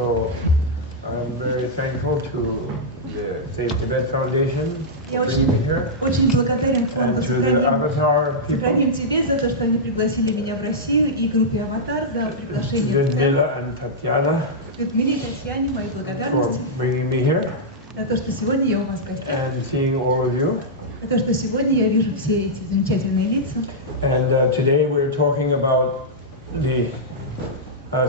So I'm very thankful to the Save Tibet Foundation for bringing me here, очень благодарен фонду and to the Avatar people, «Сохраним Тибет» за то, что они пригласили меня в Россию, и группе «Аватар» за приглашение Людмила and Tatiana, Людмиле и Татьяне мои for благодарности bringing me here за то, что сегодня я у вас в гостях, and seeing all of you. за то, что сегодня я вижу все эти замечательные лица. And today we're talking about the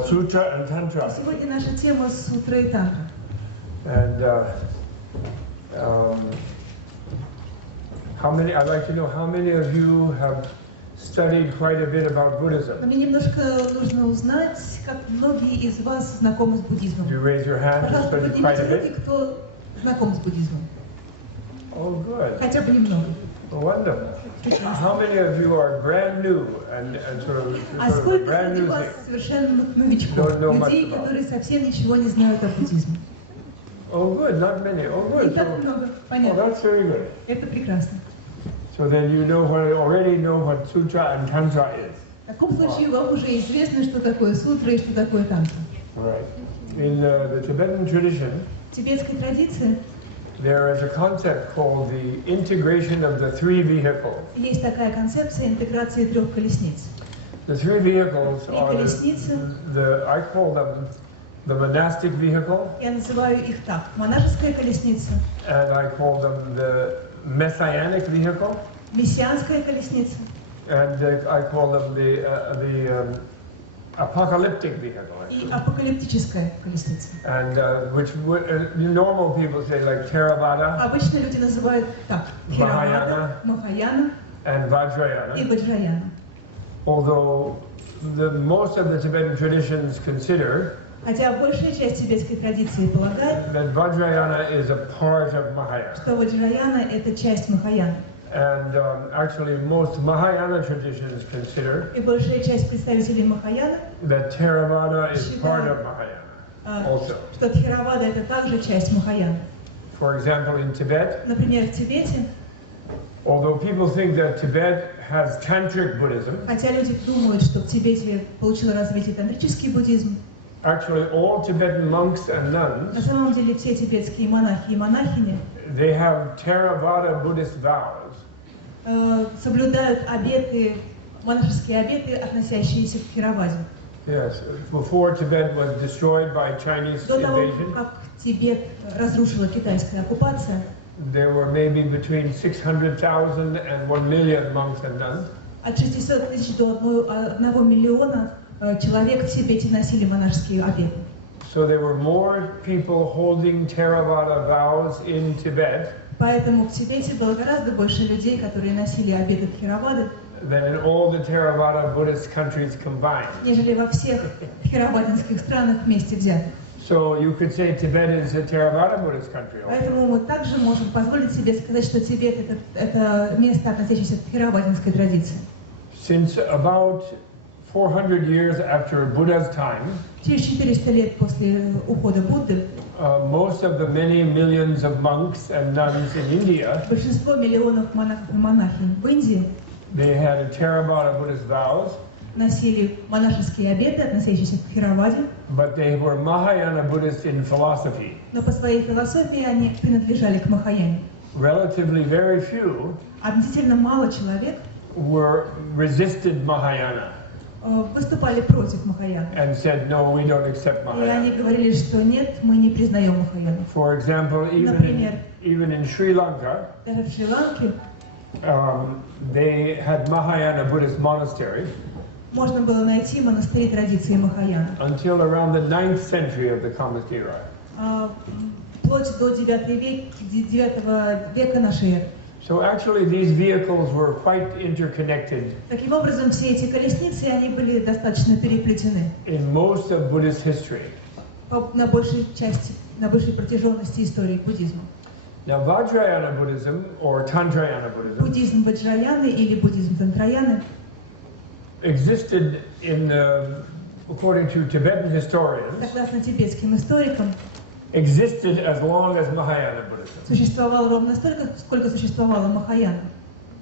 Sutra and Tantra. Сегодня наша тема сутра и тантра. And I'd like to know how many of you have studied quite a bit about Но Buddhism. мне немножко нужно узнать, как многие из вас знакомы с буддизмом. You raise your hand to Пожалуйста, study quite поднимите a руки, bit. кто знаком с буддизмом. Oh, good. Хотя бы немного. Wonderful. How many of you are brand new and sort of А a сколько brand среди new вас thing? совершенно новичков, Don't know much людей, about. которые совсем ничего не знают о буддизме? Oh, good. Not many. Oh, Не good. так So, много, oh, понятно. that's very good. Это прекрасно. So then you already know what Sutra and Tantra is. В таком случае вам уже известно, что такое сутра и что такое тантра. All right. In the Tibetan tradition, В тибетской традиции there is a concept called the integration of the three vehicles. есть такая концепция интеграции трех колесниц. The three vehicles Три are колесницы. I call them the monastic vehicle, Я называю их так. Монашеская колесница, and I call them the messianic vehicle, мессианская колесница and I call them the apocalyptic vehicle. и апокалиптическая колесница. And normal people say like Theravada Обычно люди называют так. Theravada, Махаяна and и Vajrayana. Ваджраяна. Although most of the Tibetan traditions consider Хотя большая часть тибетской традиции полагает, that Vajrayana is a part of Mahayana. что Ваджраяна – это часть Махаяны. And actually most Mahayana traditions consider И большая часть представителей Махаяны that Theravada is part of Mahayana also. что Тхеравада – это также часть Махаяны. For example, in Tibet, Например, в Тибете, although people think that Tibet has tantric Buddhism, хотя люди думают, что в Тибете получил развитие тантрический буддизм, actually all Tibetan monks and nuns, на самом деле все тибетские монахи и монахини they have Theravada Buddhist vows. Соблюдают обеты, монашеские обеты, относящиеся к Тхераваде. Yes, before Tibet was destroyed by Chinese До того, invasion, как Тибет разрушила китайская оккупация, there were maybe between 600,000 and 1 million monks and nuns. от 600 тысяч до 1 миллиона человек в Тибете носили монашеские обеты. So there were more people holding Theravada vows in Tibet Поэтому в Тибете было гораздо больше людей, которые носили обеты Тхеравады, than in all the Theravada Buddhist countries combined. нежели во всех тхеравадинских странах вместе взятых. So you could say Tibet is a Theravada Buddhist country also. Поэтому мы также можем позволить себе сказать, что Тибет это место, относящееся к тхеравадинской традиции. Since about 400 years after Buddha's time, Через 400 лет после ухода Будды most of the many millions of monks and nuns in India, большинство миллионов монахов и монахинь в Индии they had Theravada Buddhist vows, носили монашеские обеты, относящиеся к Тхераваде, but they were Mahayana Buddhist in philosophy. но по своей философии они принадлежали к Махаяне. Relatively very few Относительно мало человек resisted Mahayana выступали против Махаяны. and said, no, we don't accept И они Mahayana. говорили, что нет, мы не признаем Махаяну. For example, Например, even in Sri Lanka, даже в Шри-Ланке they had Mahayana Buddhist monasteries можно было найти монастыри традиции Махаяны. until around the 9th century of the Common Era. Вплоть до 9 века нашей эры. So actually these vehicles were quite interconnected Таким образом, все эти колесницы, они были достаточно переплетены in most of Buddhist history. на большей части, на большей протяженности истории буддизма. Now Vajrayana Buddhism or Tantrayana Buddhism Буддизм Ваджраяны или буддизм Тантраяны existed according to Tibetan historians, согласно тибетским историкам, existed as long as Mahayana Buddhism, существовал ровно столько, сколько существовала Махаяна,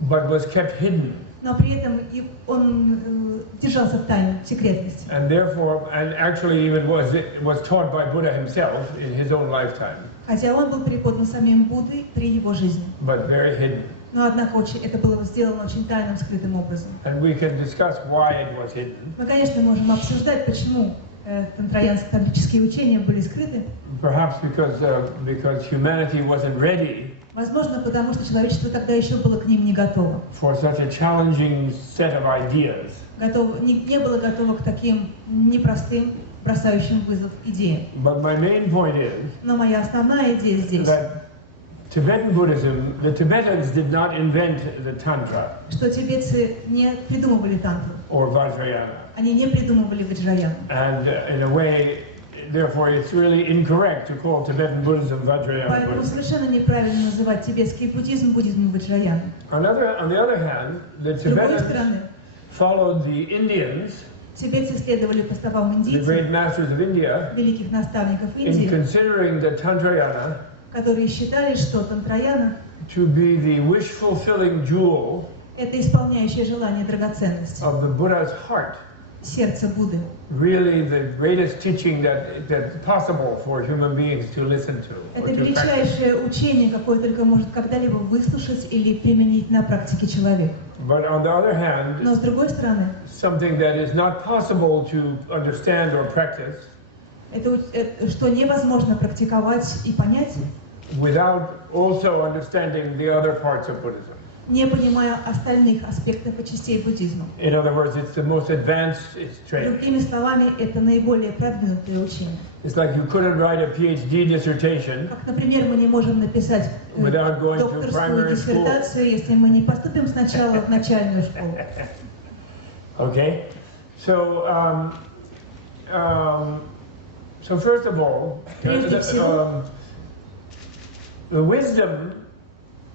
but was kept hidden но при этом он держался в тайне, в секретности. And therefore, and actually even was taught by Buddha himself in his own lifetime. Хотя он был преподан самим Буддой при его жизни. But very hidden. Но однако это было сделано очень тайным, скрытым образом. And we can discuss why it was hidden. Мы, конечно, можем обсуждать, почему тантрические учения были скрыты. Perhaps because humanity wasn't ready. Возможно, потому что человечество тогда еще было к ним не готово. For such a challenging set of ideas. Не было готово к таким непростым, бросающим вызов идеям. But my main point is. Но моя основная идея здесь. That Tibetan Buddhism, the Tibetans did not invent the Tantra. Что тибетцы не придумывали тантру. Or Vajrayana. Они не придумывали Ваджраяну. And in a way, therefore, it's really incorrect to call Tibetan Buddhism Vajrayana Поэтому Buddhism. совершенно неправильно называть тибетский буддизм буддизмом Ваджраяны. On the other hand, the Tibetans followed the Indians, тибетцы следовали по стопам the индийцев, great masters of India, великих наставников in Индии, considering the Tantrayana которые считали, что тантраяна to be the wish-fulfilling jewel это исполняющее желание драгоценность, of the Buddha's heart. сердце Будды. Really the greatest teaching that's possible for human beings to listen to. Это величайшее учение, какое только может когда-либо выслушать или применить на практике человек. But on the other hand, Но с другой стороны, something that is not possible to understand or practice это что невозможно практиковать и понять, without also understanding the other parts of Buddhism. не понимая остальных аспектов и частей буддизма. In other words, it's the most advanced training. Другими словами, это наиболее продвинутое учение. It's like you couldn't write a PhD dissertation Как, например, мы не можем написать without going to докторскую primary school. диссертацию, если мы не поступим сначала в начальную школу. Okay, so first of all, the wisdom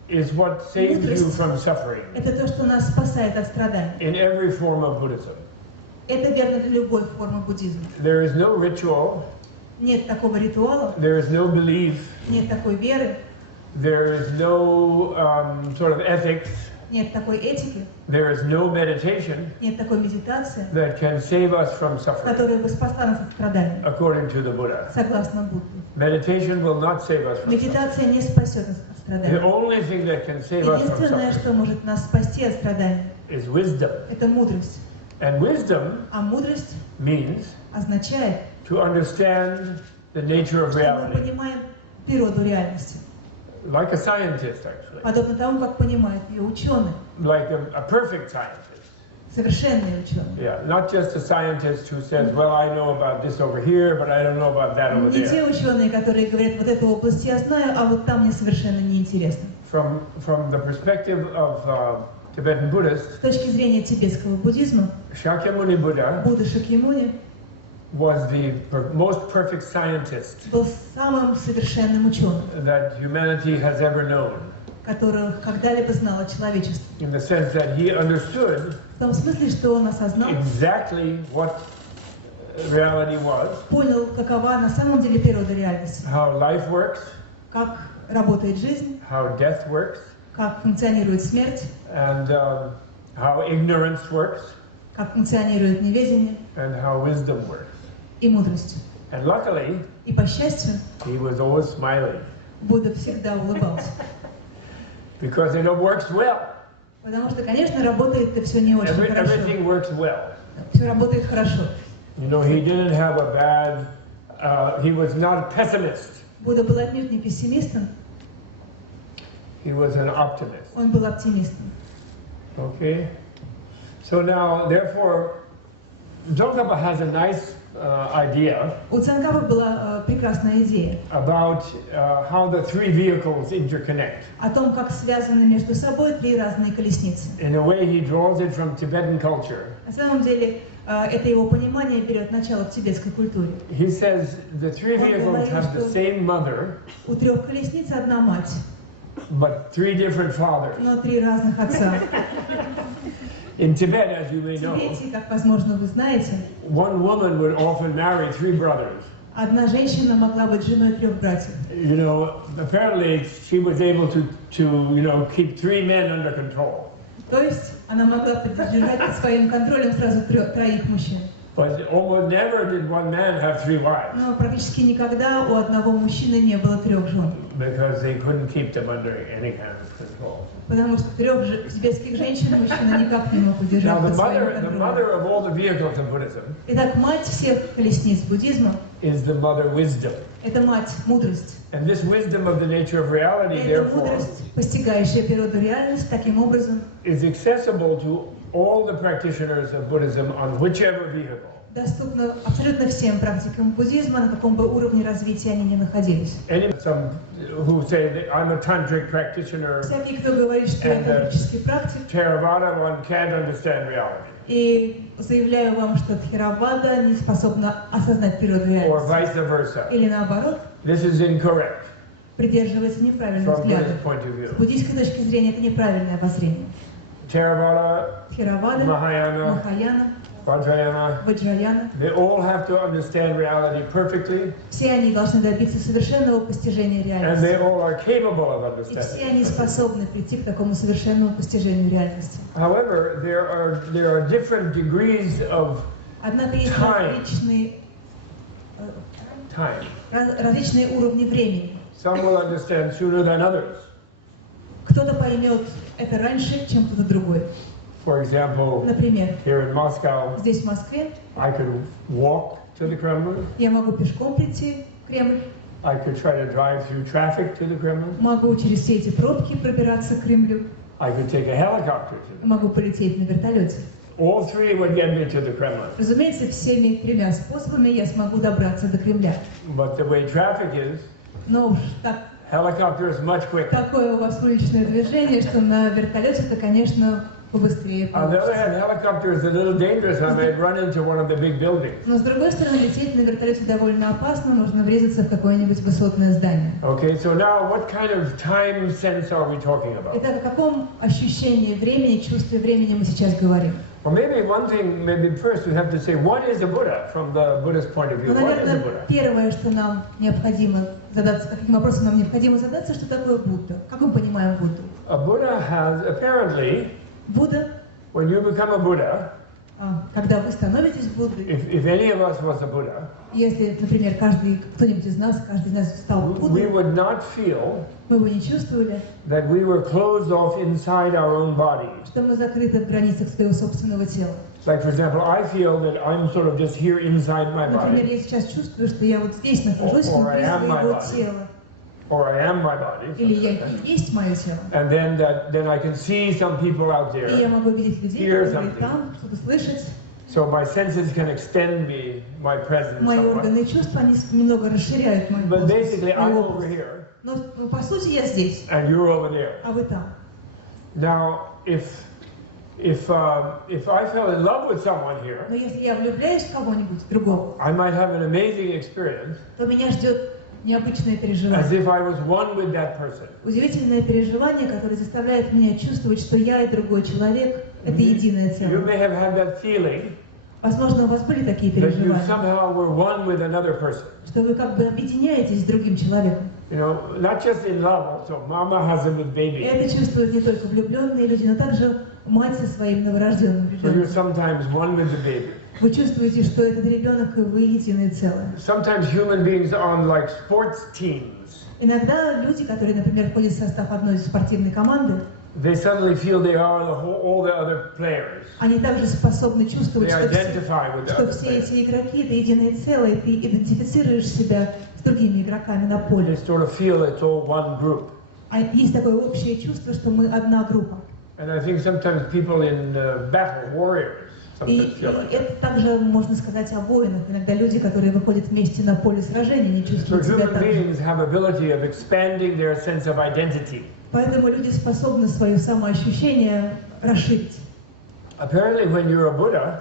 is what saves you from suffering. Это то, что нас спасает от страданий. In every form of Buddhism. Это верно для любой формы буддизма. There is no ritual. Нет такого ритуала. There is no belief. Нет такой веры. There is no sort of ethics. Нет такой этики. There is no meditation. Нет такой медитации, that can save us from suffering. которая бы спасла нас от страданий. According to the Buddha. Согласно Будде. Meditation will not save us from suffering. Медитация не спасет нас от страданий. The only thing that can save us from Единственное, suffering что может нас спасти от страданий, is wisdom. это мудрость. And wisdom А мудрость means означает, to understand the nature of что мы reality. понимаем природу реальности. Like a scientist, actually. Подобно тому, как понимают ее ученые. Like a perfect scientist. Совершенные ученые. Yeah, not just a scientist who says, well, I know about this over here, but I don't know about that over Не те there. ученые, которые говорят, вот эту область я знаю, а вот там мне совершенно неинтересно. From the perspective of Tibetan Buddhists, С точки зрения тибетского буддизма, Shakyamuni Buddha Будда Шакьямуни was the most perfect scientist был самым совершенным ученым, that humanity has ever known. которого когда-либо знало человечество. In the sense that he understood В том смысле, что он осознал, exactly what reality was, понял, какова на самом деле природа реальности, how life works, как работает жизнь, how death works, как функционирует смерть, and how ignorance works, как функционирует неведение and how wisdom works. и мудрость. And luckily, И по счастью, he was always smiling Будда всегда улыбался. because it works well. Потому что, конечно, работает это все не очень хорошо. Everything works well. Все работает хорошо. You know, he didn't have a bad. He was not a pessimist. Будда был отнюдь не пессимистом, He was an optimist. он был оптимистом. Okay. So now, therefore, Dzongkhapa has a nice idea У Цанкапы была прекрасная идея about how the three vehicles interconnect. о том, как связаны между собой три разные колесницы. In a way, he draws it from Tibetan culture. На самом деле, это его понимание берет начало в тибетской культуре. He says the three vehicles have the same mother, У трех колесниц одна мать, but three different fathers. но три разных отца. In Tibet, as you may В know, Тибете, как, возможно, вы знаете, one woman would often marry three brothers. одна женщина могла быть женой трех братьев. You know, apparently she was able to keep three men under control. То есть она могла поддержать под своим контролем сразу троих мужчин. But almost never did one man have 3 wives. Но практически никогда у одного мужчины не было 3 жен. Because they couldn't keep them under any kind of control. Потому что 3 тибетских женщин мужчина никак не мог удержать под своим The контролем. mother of all the vehicles of Buddhism Итак, мать всех колесниц буддизма is the mother wisdom. – это мать, мудрость. And this wisdom of the nature of reality, Эта therefore, мудрость, постигающая природу реальности, таким образом is accessible to all the practitioners of Buddhism on whichever vehicle. доступна абсолютно всем практикам буддизма, на каком бы уровне развития они ни находились. Some who say that I'm a tantric practitioner, Всякий, кто говорит, что я тантрический практик, Theravada, one can't understand reality. и заявляю вам, что Тхеравада не способна осознать природу Or реальности. vice versa. Или наоборот, This is incorrect придерживается неправильных from взглядов. Buddhist point of С view. буддийской точки зрения это неправильное обозрение. Theravada, Тхеравада, Mahayana, Махаяна, Vajrayana, Ваджраяна, they all have to understand reality perfectly, все они должны добиться совершенного постижения and реальности. they all are capable of И все understanding. они способны прийти к такому совершенному постижению реальности. However, there are different degrees of Однако есть различные уровни времени. some will understand sooner than others. Кто-то поймет это раньше, чем кто-то другой. For example, Например, here in Moscow, здесь, в Москве, I could walk to the Kremlin. я могу пешком прийти в Кремль, I could try to drive through traffic to the Kremlin. могу через все эти пробки пробираться к Кремлю, I could take a helicopter to them. могу полететь на вертолете. All 3 would get me to the Kremlin. Разумеется, всеми 3 способами я смогу добраться до Кремля. But the way traffic is, Но уж helicopter is much quicker. такое у вас уличное движение, что на вертолете это, конечно, побыстрее On the other получится. hand, helicopter is a little dangerous. I might run into one of the big buildings. Но с другой стороны, лететь на вертолете довольно опасно, можно врезаться в какое-нибудь высотное здание. Okay, so now what kind of time sense are we talking about? Итак, о каком ощущении времени, чувстве времени мы сейчас говорим? Well, maybe one thing, maybe first we have to say, what is a Buddha from the Buddhist point of view? Ну, What is a наверное, Buddha? первое, что нам необходимо задаться, каким вопросом нам необходимо задаться, что такое Будда? Как мы понимаем Будду? A Buddha has, apparently, Будда, when you become a Buddha, когда вы становитесь Буддой, if any of us was a Buddha, если, например, каждый из нас стал we Буддой, would not feel мы бы не чувствовали, that we were closed off inside our own bodies. что мы закрыты в границах своего собственного тела. Like, for example, I feel that I'm sort of just here inside my Например, body, я сейчас чувствую, что я вот здесь нахожусь внутри своего тела, or I am my body. или я и есть мое тело. And then I can see some people out И я there. могу видеть людей, Hear которые something. там, что-то слышать. So my senses can extend me, my presence Мои somewhat. органы чувств, они немного расширяют мою But область, basically, I'm мою over область. here, Но по сути я здесь, and you're over there. а вы там. Now, if I fell in love with someone here, Но если я влюбляюсь в кого-нибудь другого, I might have an amazing experience, то меня ждет необычное as переживание. if I was one with that person. Удивительное переживание, которое заставляет меня чувствовать, что я и другой человек – это единое You целое. may have had that feeling Возможно, у вас были такие that you переживания, somehow were one with another person. что вы как бы объединяетесь с другим человеком. You know, not just in love, also mama has it with И baby. это чувствуют не только влюбленные люди, но также мать со своим новорожденным So you're ребенком. sometimes one with the baby. Вы чувствуете, что этот ребенок и вы единое целое. Sometimes human beings are on like sports teams. Иногда люди, которые, например, входят в состав одной спортивной команды, They suddenly feel they are all the other players. они также способны чувствовать, They что identify with the что other все players. эти игроки – это единое целое, ты идентифицируешь себя с другими игроками на They поле. sort of feel it's all one group. А есть такое общее чувство, что мы одна группа. And I think sometimes people in battle, warriors, И sometimes feel like that. это также можно сказать о воинах. Иногда люди, которые выходят вместе на поле сражения, не So чувствуют себя human так же. beings have ability of expanding their sense of identity. Поэтому люди способны свое самоощущение расширить. Apparently, when you're a Buddha,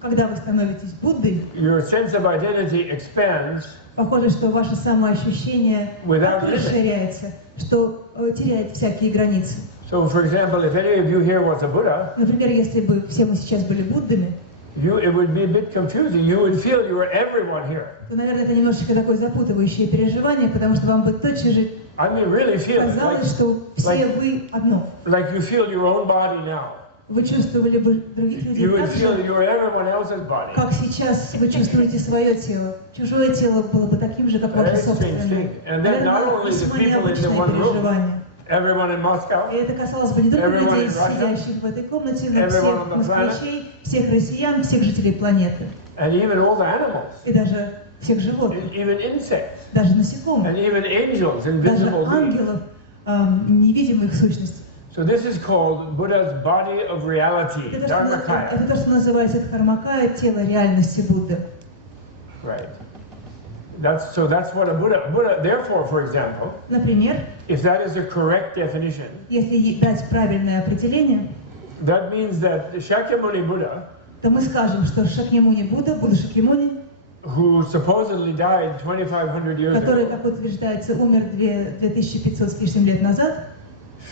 Когда вы становитесь Буддой, your sense of identity expands похоже, что ваше самоощущение Without так limit. расширяется, что теряет всякие границы. So, for example, if any of you here was a Buddha, Например, если бы все мы сейчас были Буддами, it would be a bit confusing. You would feel you were everyone here. то, наверное, это немножечко такое запутывающее переживание, потому что вам бы тотчас же I mean, really feel it. казалось, что все вы одно. Like you feel your own body now. Вы чувствовали бы других людей You would так feel же, you were everyone else's body. как сейчас вы чувствуете свое тело. Чужое тело было бы таким же, как ваше Very strange собственное. thing. And then not Наверное, only the весьма people in the необычное one room, переживание. everyone in Moscow, И это касалось бы не только everyone людей, in Russia, сидящих в этой комнате, но everyone всех on the planet, москвичей, всех россиян, всех жителей планеты. and even all the animals, И даже всех животных, even insects, даже насекомых, and even angels, даже invisible beings. ангелов, невидимых сущностей. So this is called Buddha's body of reality, Это Dharmakaya. то, что называется Дхармакая, тело реальности Будды. Right. That's what a Buddha. Therefore, for example, Например, if that is a correct definition, если дать правильное определение, that means that Shakyamuni Buddha, то мы скажем, что Шакьямуни Будда, Будда Шакьямуни, who supposedly died 2,500 years который, ago, как утверждается, умер 2500 с лишним лет назад,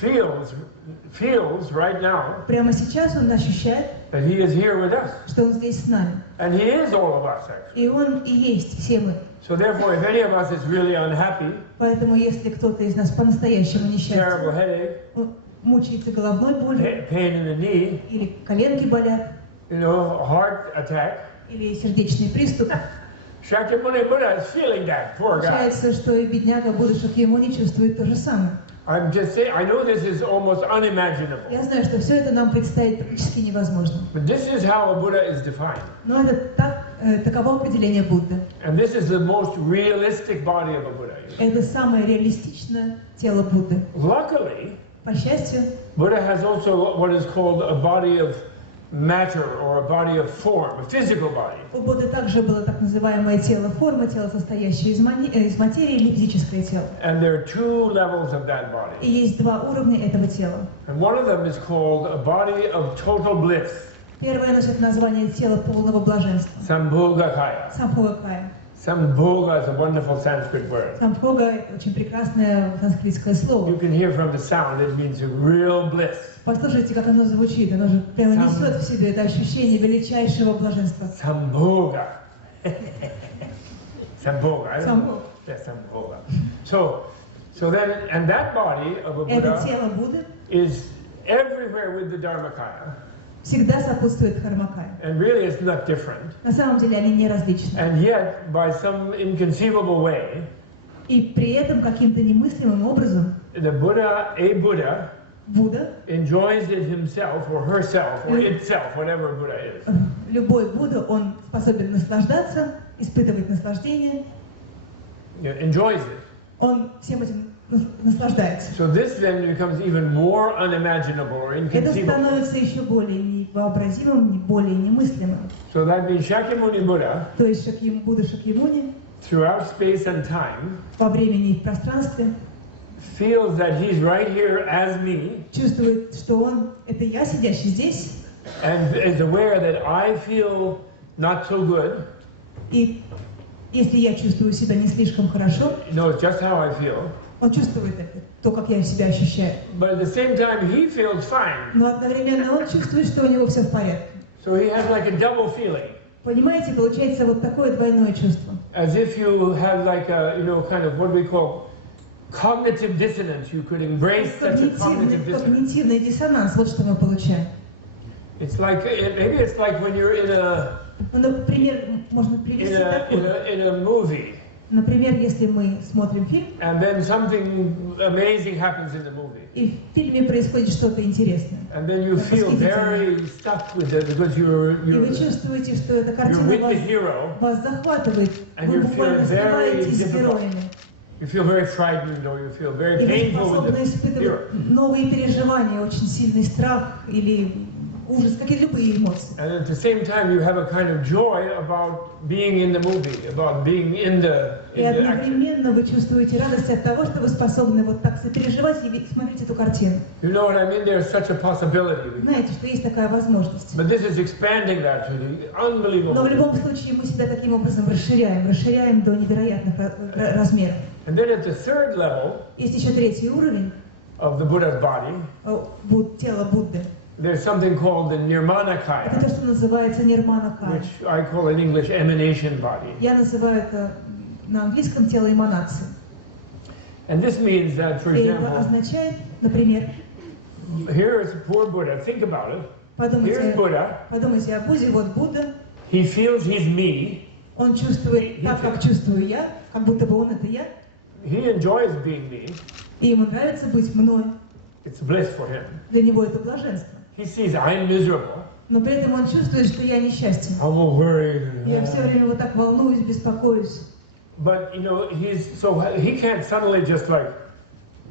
feels right now прямо сейчас он ощущает, that he is here with us, что он здесь с нами. and he is all of us actually. И он и есть все мы. So therefore, if any of us is really unhappy, Поэтому, если кто-то из нас по-настоящему terrible несчастен, headache, мучается головной болью, pain in the knee, или коленки болят, heart attack, или сердечный приступ, Shakyamuni Buddha is feeling that, poor guy. получается, что и бедняга Будда Шакьямуни чувствует то же самое. I'm just saying, I know this is almost unimaginable, Я знаю, что все это нам представить практически невозможно. but this is how a Buddha is defined. Но это таково определение Будды. And this is the most realistic body of a Buddha. Это самое реалистичное тело Будды. Luckily, По счастью, Buddha has also what is called a body of matter or a body of form, a physical body. у Будды также было так называемое тело формы, тело, состоящее из материи или физическое тело. And there are two levels of that body. И есть два уровня этого тела. And one of them is called a body of total bliss, Первое носит название тело полного блаженства. Sambhogakaya. Самбхогакая. Sambhoga is a wonderful Sanskrit word. Самбхога – это очень прекрасное санскритское слово. You can hear from the sound, it means real bliss. Послушайте, как оно звучит. Оно же прямо несет в себе это ощущение величайшего блаженства. Sambhoga. Sambhoga. I don't know. Sambhoga. Yeah, Sambhoga. So then, and that body of a Это Buddha тело Будды is everywhere with the Dharmakaya. всегда сопутствует Дхармакая. And really it's not different. На самом деле они не различны. And yet, by some inconceivable way, И при этом каким-то немыслимым образом the Buddha, a Buddha, Будда, enjoys it himself or herself or itself, whatever Buddha is. любой Будда, он способен наслаждаться, испытывать наслаждение, Enjoys it. он всем этим наслаждается. So this then becomes even more unimaginable or Это inconceivable. становится еще более невообразимым, более немыслимым. So that means Shakyamuni Buddha, То есть Будда Шакьямуни throughout space and time, во времени и в пространстве feels that he's right here as me, чувствует, что он — это я, сидящий здесь, and is aware that I feel not so good. и если я чувствую себя не слишком хорошо, He knows just how I feel. он чувствует это, то, как я себя ощущаю. But at the same time, he feels fine. Но одновременно он чувствует, что у него все в порядке. So he has like a double feeling. Понимаете, получается вот такое двойное чувство. As if you have like a, kind of what we call cognitive dissonance. You could embrace such a cognitive dissonance. Когнитивный диссонанс, вот что мы получаем. It's like, maybe it's like when you're in a, Ну, например, можно привести такой. in a movie, Например, если мы смотрим фильм, and then something amazing happens in the movie. и в фильме происходит что-то интересное. And then you feel very stuck with it because И вы чувствуете, что эта you're картина with the hero, вас захватывает, And вы you буквально feel very сливаетесь с difficult. героями. you feel very frightened or you feel very И вы painful with способны the hero. испытывать новые переживания, очень сильный страх или ужас, какие любые эмоции. And at the same time, you have a kind of joy about being in the movie, about being in the И action. одновременно вы чувствуете радость от того, что вы способны вот так сопереживать и смотреть эту картину. You know what I mean? There's such a possibility. Знаете, что есть такая возможность. But this is expanding that to the unbelievable. Но в любом случае мы себя таким образом расширяем до невероятных размеров. And then at the third level Есть еще третий уровень of the Buddha's body, тела Будды. there's something called the Это Nirmanakaya, то, что называется нирманакая. which I call in English emanation body. Я называю это на английском тело эманации. And this means that, for И это example, означает, например, here is a poor Buddha. Think about it. Here's Buddha. подумайте о Будде, вот Будда, He feels he's me. он чувствует так, как чувствую я, как будто бы он это я, He enjoys being me. и ему нравится быть мной. It's bliss for him. Для него это блаженство. He sees I'm miserable. Но при этом он чувствует, что я несчастен. I'm all worried. Я все время вот так волнуюсь, беспокоюсь. But you know, he can't suddenly just like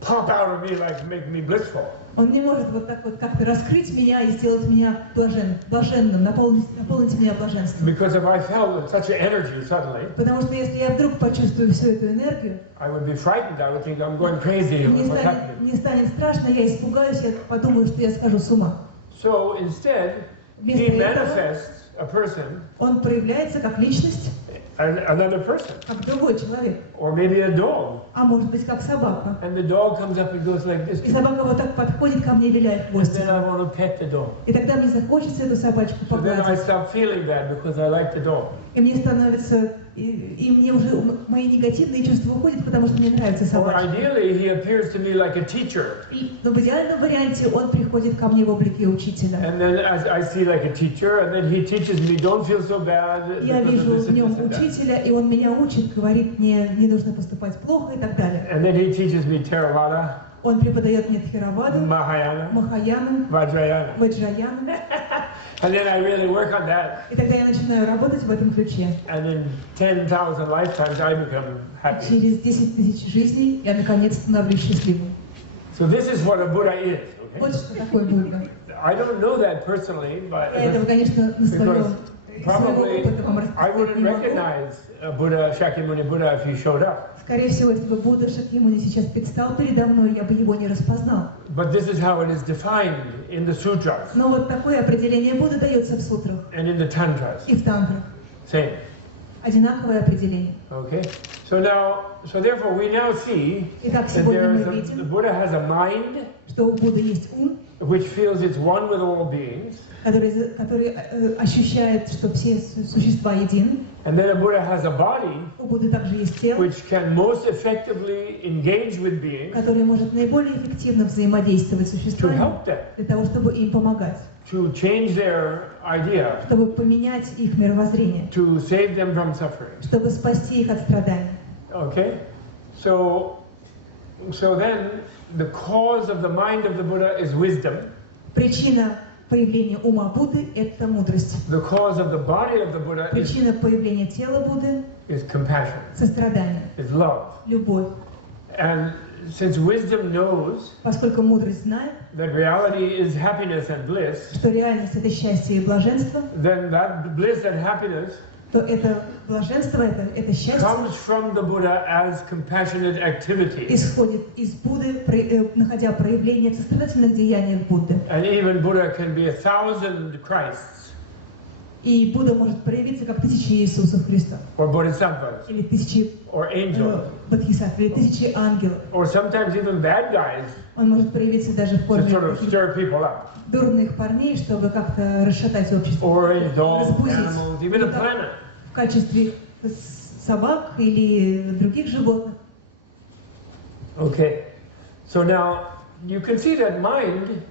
pop out of me, like make me blissful. Он не может вот так вот как-то раскрыть меня и сделать меня блаженным, наполнить меня блаженством. Because if I felt such an energy suddenly, Потому что если я вдруг почувствую всю эту энергию, I would be frightened. I would think I'm going crazy. What's happening? не станет страшно, я испугаюсь, я подумаю, что я схожу с ума. So instead, he manifests a person, он проявляется как личность, another person, как другой человек, or maybe a dog. а может быть как собака. And the dog comes up and goes like this. И собака вот так подходит ко мне и виляет And хвостиком. then I want to pet the dog. И тогда мне захочется эту собачку So then I погладить. stop feeling bad because I like the dog. И мне становится, и мне уже мои негативные чувства уходят, потому что мне нравится Or собачка. ideally, he appears to me like a teacher. Но в идеальном варианте он приходит ко мне в облике учителя. And then I see like a teacher, and then he teaches me, don't feel so bad. Я because of вижу this в and нем this and that. учителя, и он меня учит, говорит мне, не нужно поступать плохо и так далее. And then he teaches me Theravada, Он преподает мне Тхераваду, Mahayana, Махаяну, Vajrayana. Ваджраяну. And then I really work on that. И тогда я начинаю работать в этом ключе. And in 10,000 lifetimes, I become happy. Через 10 тысяч жизней я наконец становлюсь счастливым. So this is what a Buddha is. Okay? Вот что такое Будда. I don't know that personally, but Я этого, конечно, на своем probably опыте вам I рассказать wouldn't не могу. recognize a Buddha, Shakyamuni Buddha, if he showed up. Скорее всего, если бы Будда Шакьямуни сейчас предстал передо мной, я бы его не распознал. But this is how it is defined in the sutras Но вот такое определение Будды дается в сутрах and in the tantras. и в тантрах. Same. Одинаковое определение. Okay. So therefore, we now see Итак, that сегодня мы the видим, Buddha has a mind что у Будды есть ум, which feels it's one with all beings, который ощущает, что все существа едины. and then a Buddha has a body У Будды также есть тело, which can most effectively engage with beings которое может наиболее эффективно взаимодействовать с to существами help them, для того, чтобы им помогать, to change their idea, чтобы поменять их мировоззрение, to save them from suffering. чтобы спасти их от страданий. Okay? So then the cause of the mind of the Buddha is wisdom. Причина появления ума Будды – это мудрость. The cause of the body of the Buddha Причина появления тела Будды is compassion, – сострадание, is love. любовь. And since wisdom knows Поскольку мудрость знает, that reality is happiness and bliss, что реальность – это счастье и блаженство, then that bliss and happiness то это блаженство, это счастье comes from the Buddha as compassionate activity. исходит из Будды, находя проявление в сострадательных деяниях Будды. And even Buddha can be 1,000 Christs И Будда может проявиться как тысячи Иисусов Христов, or bodhisattvas или тысячи or angels бодхисаттв, или тысячи ангелов. or sometimes even bad guys Он может проявиться даже в to форме sort of таких stir people up. дурных парней, чтобы как-то расшатать общество, Or in dogs, разбудить. animals, even a planet. В качестве собак или других животных. Okay, so now you can see that mind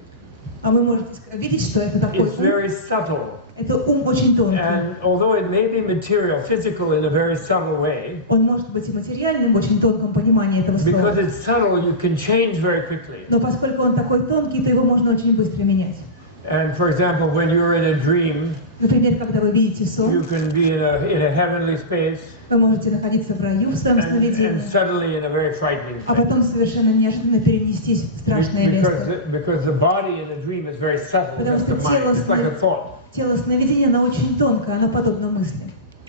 А вы можете видеть, что это такой is ум. very subtle. Это ум очень тонкий. And although it may be material, physical in a very subtle way, Он может быть и материальным в очень тонком понимании этого because слова. it's subtle, you can change very quickly. Но поскольку он такой тонкий, то его можно очень быстро менять. And for example, when you're in a dream, Например, когда вы видите you сон, can be in a heavenly space вы можете находиться в раю в своем and сновидении, suddenly in a very frightening а state. потом совершенно неожиданно перенестись в страшное место. Because the body in a dream is very subtle, Потому that's что the mind, тело it's like a thought. Тело сновидения, оно очень тонкое, оно подобно мысли.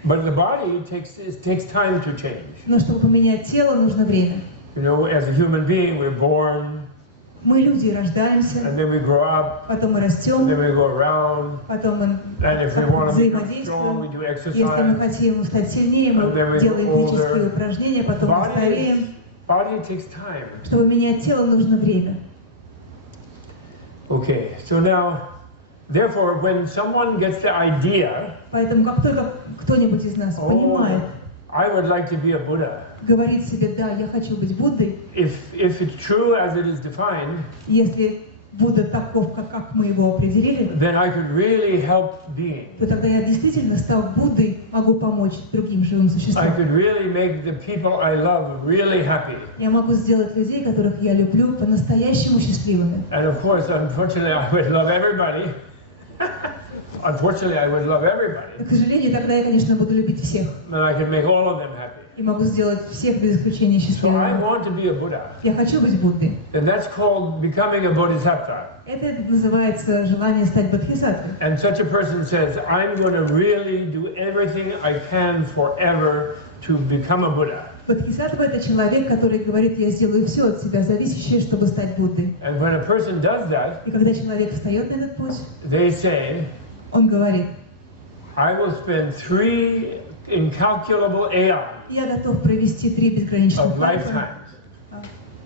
But the body takes time to change. Но чтобы поменять тело, нужно время. You know, as a human being, we're born, Мы люди рождаемся, and then we grow up, потом мы and растем, then we go around, потом мы and if we want to become strong, we взаимодействуем. do Если мы exercise. хотим стать сильнее, мы And then we делаем get физические older. упражнения, потом мы стареем. Body takes time. Чтобы менять тело, нужно время. Okay, so now, therefore, when someone gets the idea, Поэтому как только кто-нибудь из нас понимает, I would like to be a Buddha. говорит себе, да, я хочу быть Буддой, If it's true as it is defined, если Будда таков, как мы его определили, then I could really help beings. то тогда я действительно, став Буддой, могу помочь другим живым I существам. could really make the people I love really happy. Я могу сделать людей, которых я люблю, по-настоящему счастливыми. And of course, unfortunately, I would love everybody. Unfortunately, I would love everybody. К сожалению, тогда я, конечно, буду любить всех. And I could make all of them happy. И могу сделать всех без исключения So I счастливыми. want to be a Buddha. Я хочу быть Буддой. And that's called becoming a bodhisattva. Это называется желание стать бодхисаттвой. And such a person says, I'm going to really do everything I can forever to become a Buddha. Бодхисаттва — это человек, который говорит, я сделаю все от себя зависящее, чтобы стать Буддой. And when a person does that, И когда человек встает на этот путь, they say, он говорит, I will spend 3 incalculable aeons я готов провести 3 безграничных of века, lifetimes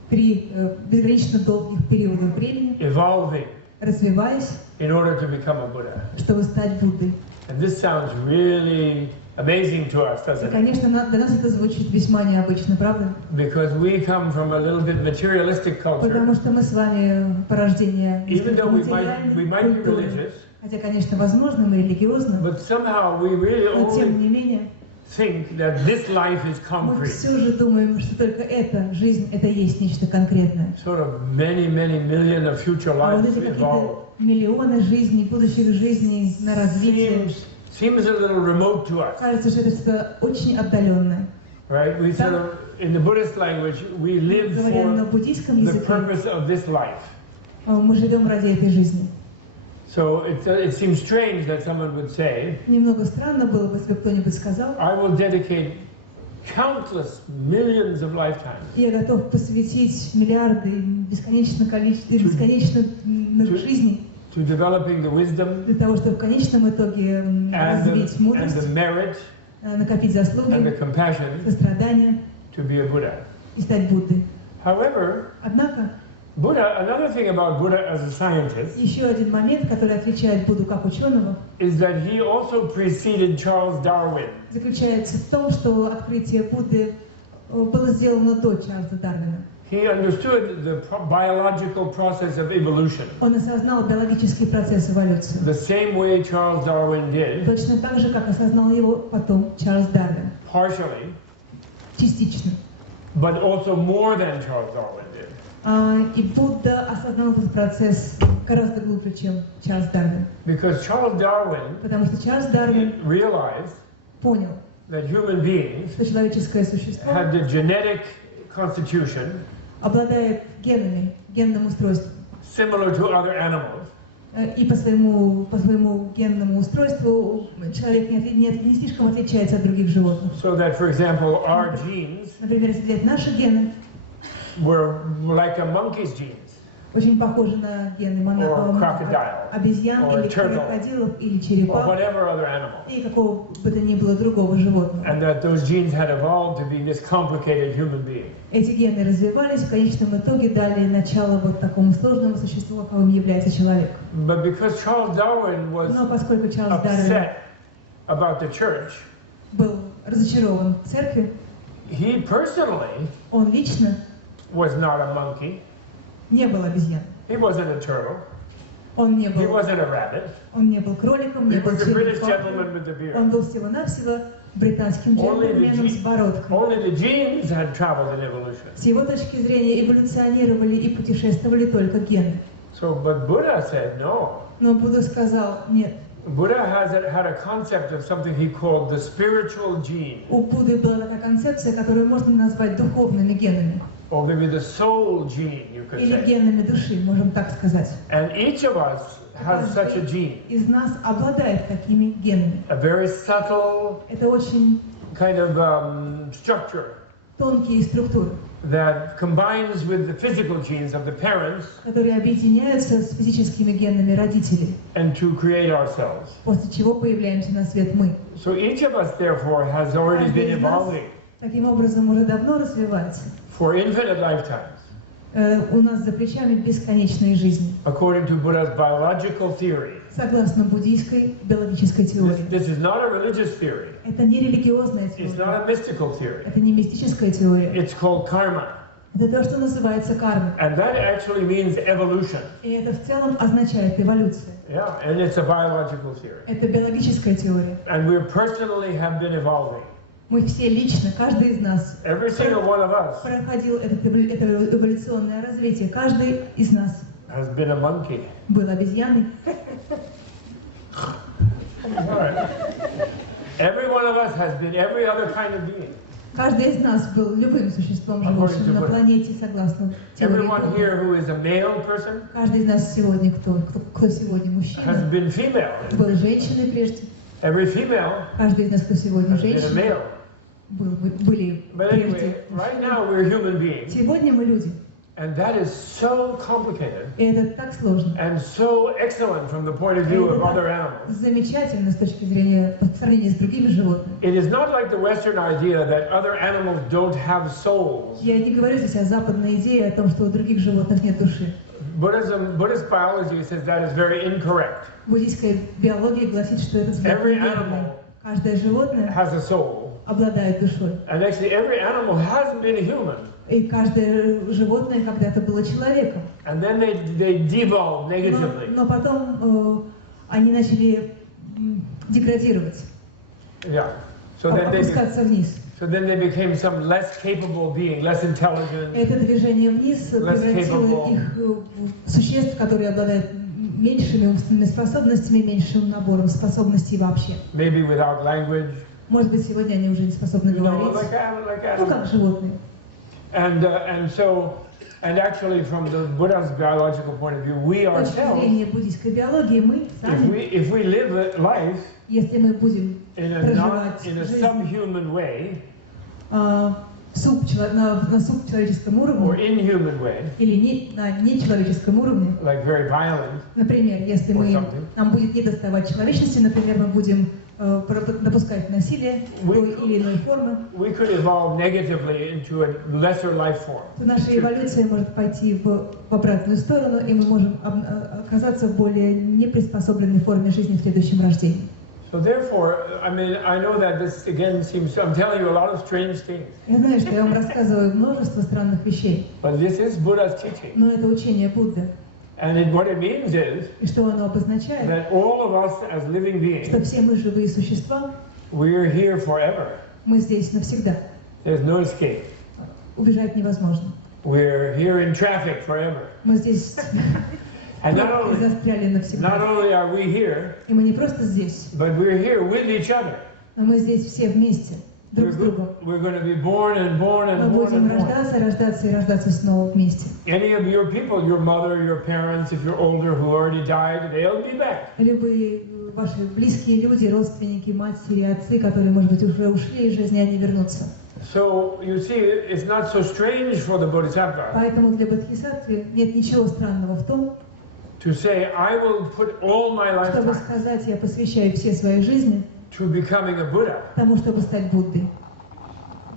3 безгранично долгих периода времени, evolving развиваясь, in order to become a Buddha. чтобы стать Буддой. And this sounds really amazing to us, И, doesn't it? конечно, для нас это звучит весьма необычно, правда? Because we come from a little bit materialistic culture. Потому что мы с вами порождение Even though we материальной might be культуры. religious, Хотя, конечно, возможно, мы религиозны, but somehow we really но тем only не менее think that this life is мы concrete. все же думаем, что только эта жизнь, это есть нечто конкретное. Sort of many million of future А вот lives эти evolve. какие-то миллионы жизней, будущих жизней на развитие, Seems a little remote to us, кажется, что это что-то очень отдаленное. right? We sort of, in the Buddhist language, we live Говоря на for буддийском the языке, purpose of this life. мы живем ради этой жизни. So it seems strange that someone would say, Немного странно было бы, если бы кто-нибудь сказал, I will dedicate countless millions of lifetimes я готов посвятить миллиарды, бесконечное количество, бесконечных жизней to developing the wisdom для того, чтобы в конечном итоге развить and мудрость, the merit накопить and the заслуги, compassion сострадание to be a Buddha. и стать Буддой. However, Однако, another thing about Buddha as a scientist еще один момент, который отличает Будду как ученого, is that he also preceded Charles Darwin. заключается в том, что открытие Будды было сделано до Чарльза Дарвина. He understood the biological process of evolution Он осознал биологический процесс эволюции. the same way Charles Darwin did, Точно так же, как осознал его потом Чарльз Дарвин. partially, Частично. but also more than Charles Darwin did. И Будда осознал этот процесс гораздо глубже, чем Чарльз Дарвин. Because Charles Darwin Потому что Чарльз Дарвин realized понял, that human beings что человеческое существо had the genetic constitution обладает генами, генным устройством. similar to other animals, И по своему генному устройству человек не слишком отличается от других животных. so that, for example, our genes Например, если взять наши гены, were like a monkey's genes, очень похожи на гены Or crocodile, обезьян or или turtle, крокодилов или or черепах whatever other animal, и какого бы то ни было другого животного. and that those genes had evolved to be this complicated human being. Эти гены развивались, в конечном итоге дали начало вот такому сложному существу, каким является человек. But because Charles Darwin was Но поскольку Чарльз Дарвин upset about the church, был разочарован в церкви, he personally он лично was not a monkey, не был обезьяной. he wasn't a turtle, Он не he был wasn't a rabbit, кроликом, не he был was a British черепахой. gentleman with a beard. Он был всего-навсего британским джентльменом с бородкой. Only the genes had traveled in evolution. С его точки зрения эволюционировали и путешествовали только гены. So, but Buddha said no. Но Будда сказал, нет, Buddha had a concept of something he called the spiritual gene, у Будды была такая концепция, которую можно назвать духовными генами. or maybe the soul gene, you could Или say. генами души, можем так сказать. And each of us has such a gene, Из нас обладает такими генами. a very subtle Это очень kind of structure тонкие структуры, that combines with the physical genes of the parents которые объединяются с физическими генами родителей, and to create ourselves. после чего появляемся на свет мы. So each of us, therefore, has already Каждый been из нас evolving таким образом уже давно развивается. for infinite lifetimes. у нас за плечами бесконечные жизни. According to Buddha's biological theory. Согласно буддийской биологической теории. This is not a religious theory. Это не религиозная It's теория. not a mystical theory. Это не мистическая теория. It's called karma. Это то, что называется кармой. And that actually means evolution. И это в целом означает эволюцию. Yeah, and it's a biological theory. Это биологическая теория. And we personally have been evolving. Мы все лично, каждый из нас Every single one of us проходил это эволюционное развитие. Каждый из нас has been a monkey. был обезьяной. All right. Every one of us has been every other kind of being. Каждый из нас был любым существом, живущим на планете, согласно теории. Everyone here who is a male person Каждый из нас сегодня, кто сегодня has мужчина, been female. был женщиной прежде. Every female Каждый из нас, кто сегодня has been a женщина, male. были But прежде. anyway, right now we're human beings. Сегодня мы люди. And that is so complicated И это так сложно. and so excellent from the point of view of other animals. Замечательно с точки зрения по сравнению с другими животными. It is not like the Western idea that other animals don't have souls. Я не говорю здесь о западной идее, о том, что у других животных нет души. Buddhist biology says that is very incorrect. Буддийская биология гласит, что это взгляд Every неверный. animal Каждое животное has a soul. обладает душой. And actually every animal has been human. И каждое животное когда-то было человеком. And then they devolve negatively. Но потом они начали деградировать, Yeah. So опускаться вниз. then they became some less capable being, less intelligent. Это движение вниз превратило их в существ, которые обладают меньшими умственными способностями, меньшим набором способностей вообще. Maybe without language. Может быть, сегодня они уже не способны You know, говорить. like Ну, как animals. животные. And actually from the Buddha's biological point of view, we С точки ourselves, зрения буддийской биологии, мы сами, if we live life если мы будем in a проживать in a жизнь subhuman way на субчеловеческом or уровне inhuman way, или на нечеловеческом уровне, like very violent, например, если нам будет недоставать человечности, например, мы будем допускать насилие той или иной формы, we could evolve negatively into a lesser life form. то наша эволюция может пойти в обратную сторону, и мы можем оказаться в более неприспособленной форме жизни в следующем рождении. So therefore, I mean, I know that this again seems, I'm telling you a lot of strange things. Я знаю, что я вам рассказываю множество странных вещей, But this is Buddha's teaching. но это учение Будды. And what it means is И что оно обозначает? that all of us as living Что beings, все мы живые существа, we're here forever. мы здесь навсегда. There's no escape. Убежать невозможно. We're here in traffic forever. Мы здесь And not застряли навсегда. only are we here, И мы не просто здесь, but we're here with each other. но мы здесь все вместе, друг с другом. We're going to be born and born Мы and born будем and born. рождаться, рождаться и рождаться снова вместе. Any of your people, your mother, your parents, if you're older, who already died, they'll be back. Любые ваши близкие люди, родственники, матери, отцы, которые, может быть, уже ушли из жизни, они вернутся. So you see, it's not so strange for the Bodhisattva Поэтому для бодхисаттвы нет ничего странного в том, to say, I will put all my чтобы lifetime сказать, я посвящаю все свои жизни to becoming a Buddha, тому, чтобы стать Буддой.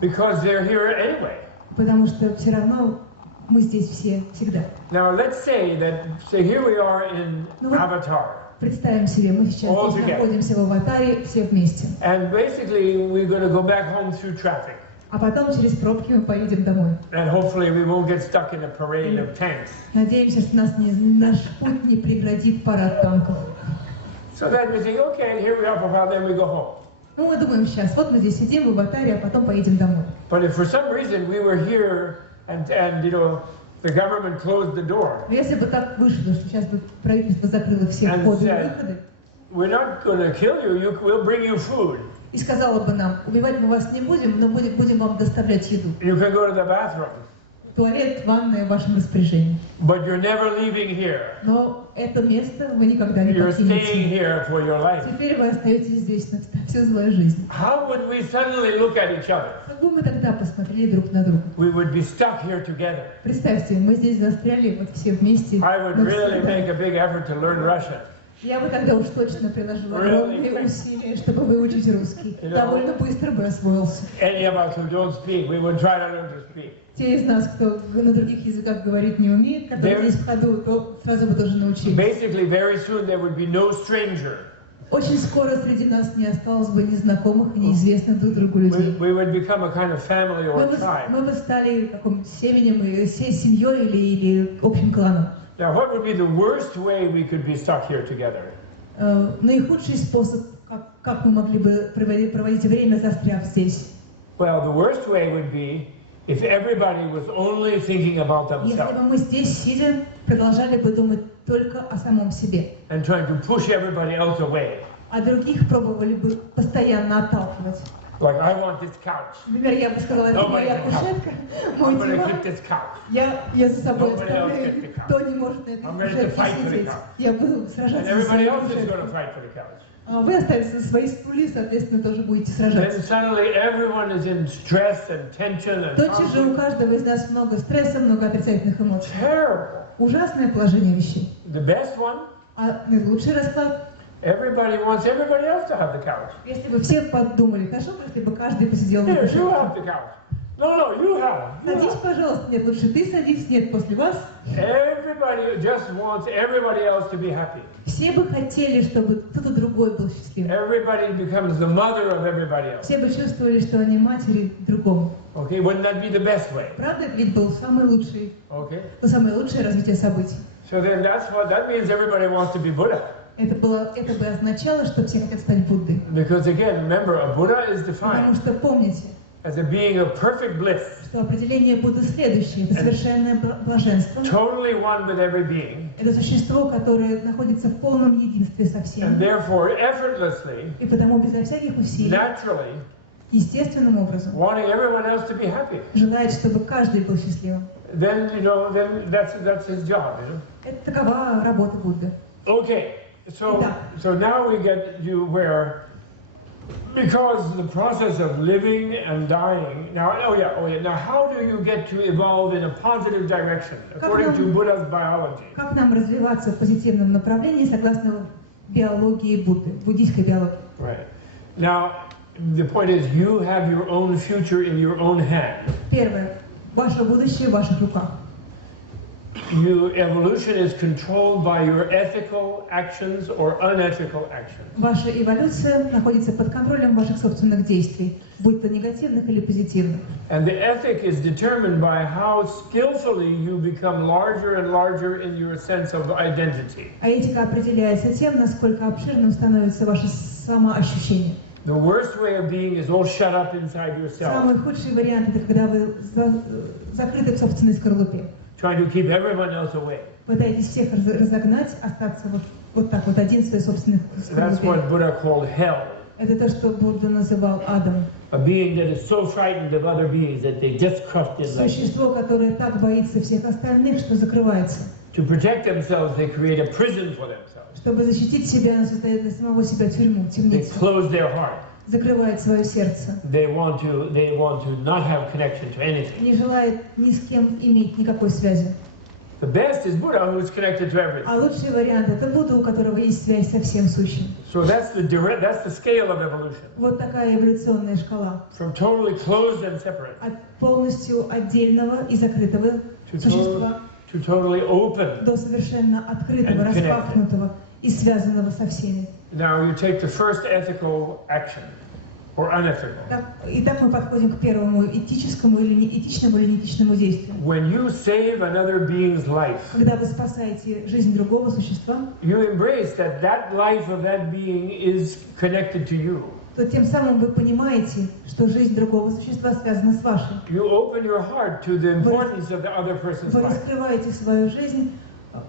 because they're here anyway. Потому что все равно мы здесь все всегда. Now let's say here we are in Ну вот Avatar, представим себе, мы сейчас All здесь together. находимся в аватаре, все вместе. and basically we're going to go back home through traffic, А потом через пробки мы поедем домой. and hopefully we won't get stuck in a parade of tanks. Надеемся, что наш путь не преградит парад танков. So then we think, okay, here we are for a while, then we go home. Ну, мы думаем сейчас, вот мы здесь сидим в аватаре, а потом поедем домой. But if for some reason we were here and you know, the government closed the door Но если бы так вышло, что сейчас бы правительство закрыло все And входы и said, выходы, we're not going to kill you, we'll bring you food. и сказала бы нам, убивать мы вас не будем, но будем вам доставлять еду. You can go to the bathroom, Туалет, ванная в вашем распоряжении. but you're never leaving here. Но это место вы никогда не You're staying покинете. here for your life. Теперь вы остаетесь здесь на всю свою жизнь. How would we suddenly look at each other? Как бы мы тогда посмотрели друг на друга? We would be stuck here together. Представьте, мы здесь застряли вот все вместе. I would really навсегда. make a big effort to learn Russian. Я бы тогда уж точно приложила огромные усилия, чтобы выучить русский. You know, Довольно быстро бы освоился. Any of us who don't speak, we would try to learn to speak. Те из нас, кто на других языках говорить не умеет, которые здесь в ходу, то сразу бы тоже научились. Basically, very soon there would be no stranger. Очень скоро среди нас не осталось бы незнакомых и неизвестных друг другу людей. We would become a kind of family or tribe. Мы бы стали каким-то семьей или общим кланом. Now, what would be the worst way we could be stuck here together? Наихудший способ, как мы могли бы проводить время, застряв здесь. Well, the worst way would be if everybody was only thinking about themselves. Если бы мы здесь, сидя, продолжали бы думать только о самом себе. And trying to push everybody else away. А других пробовали бы постоянно отталкивать. Like, I want this couch. Например, я бы сказала, это моя кушетка, мой диван. Я за собой оставляю, кто не может на этой кушетке сидеть. Я буду сражаться за свою кушетку. А вы оставите свои стулья, соответственно, тоже будете сражаться. Тотчас же у каждого из нас много стресса, много отрицательных эмоций. Ужасное положение вещей. А наилучший расклад. Everybody wants everybody else to have the couch. Если бы все подумали, хорошо бы, если бы каждый посидел на кушетке. You have the couch. No, you have. Садись, пожалуйста. Нет, лучше ты садись. Нет, после вас. Everybody just wants everybody else to be happy. Все бы хотели, чтобы кто-то другой был счастливым. Everybody becomes the mother of everybody else. Все бы чувствовали, что они матери другому. Okay, wouldn't that be the best way? Правда, это ведь был самый лучший, okay. Самое лучшее развитие событий. So then that means everybody wants to be Buddha. Это бы означало, что все хотят стать Буддой. Because again, remember, a Buddha is defined. Потому что помните, as a being of perfect bliss. Что определение Будды следующее: это совершенное блаженство. Totally one with every being. Это существо, которое находится в полном единстве со всеми. And therefore, effortlessly, и потому безо всяких усилий, naturally, естественным образом, wanting everyone else to be happy. Желает, чтобы каждый был счастливым. Then that's his job, you know. Это такова работа Будды. Okay, so now we get you where. Because the process of living and dying. Now, Now, how do you get to evolve in a positive direction according to Buddha's biology? Как нам развиваться в позитивном направлении согласно биологии Будды, буддийской биологии? Right. Now, the point is, you have your own future in your own hand. Первое. Ваше будущее в ваших руках. Evolution is controlled by your ethical actions or unethical actions. Ваша эволюция находится под контролем ваших собственных действий, будь то негативных или позитивных. And the ethic is determined by how skillfully you become larger and larger in your sense of identity. А этика определяется тем, насколько обширным становится ваше самоощущение. The worst way of being is all shut up inside yourself. Самый худший вариант — это когда вы закрыты в собственной скорлупе. Trying to keep everyone else away. Пытаетесь всех разогнать, остаться вот так вот один в своей собственной скорлупе. That's what Buddha called hell. Это то, что Будда называл адом. A being that is so frightened of other beings that they just crushed it like. Существо, которое так боится всех остальных, что закрывается. To protect themselves, they create a prison for themselves. Чтобы защитить себя, он создает для самого себя тюрьму, темницу. They close their heart. Закрывает свое сердце. They want to not have connection to anything. Не желает ни с кем иметь никакой связи. The best is Buddha, who is connected to everything. А лучший вариант — это Будда, у которого есть связь со всем сущим. So that's the scale of evolution. Вот такая эволюционная шкала. From totally closed and separate. От полностью отдельного и закрытого существа to totally open. До совершенно открытого, распахнутого и связанного со всеми. Now you take the first ethical action, or unethical. Итак, мы подходим к первому этическому или неэтичному действию. When you save another being's life, когда вы спасаете жизнь другого существа, you embrace that life of that being is connected to you. То тем самым вы понимаете, что жизнь другого существа связана с вашей. You open your heart to the importance of the other person's life. Вы раскрываете свою жизнь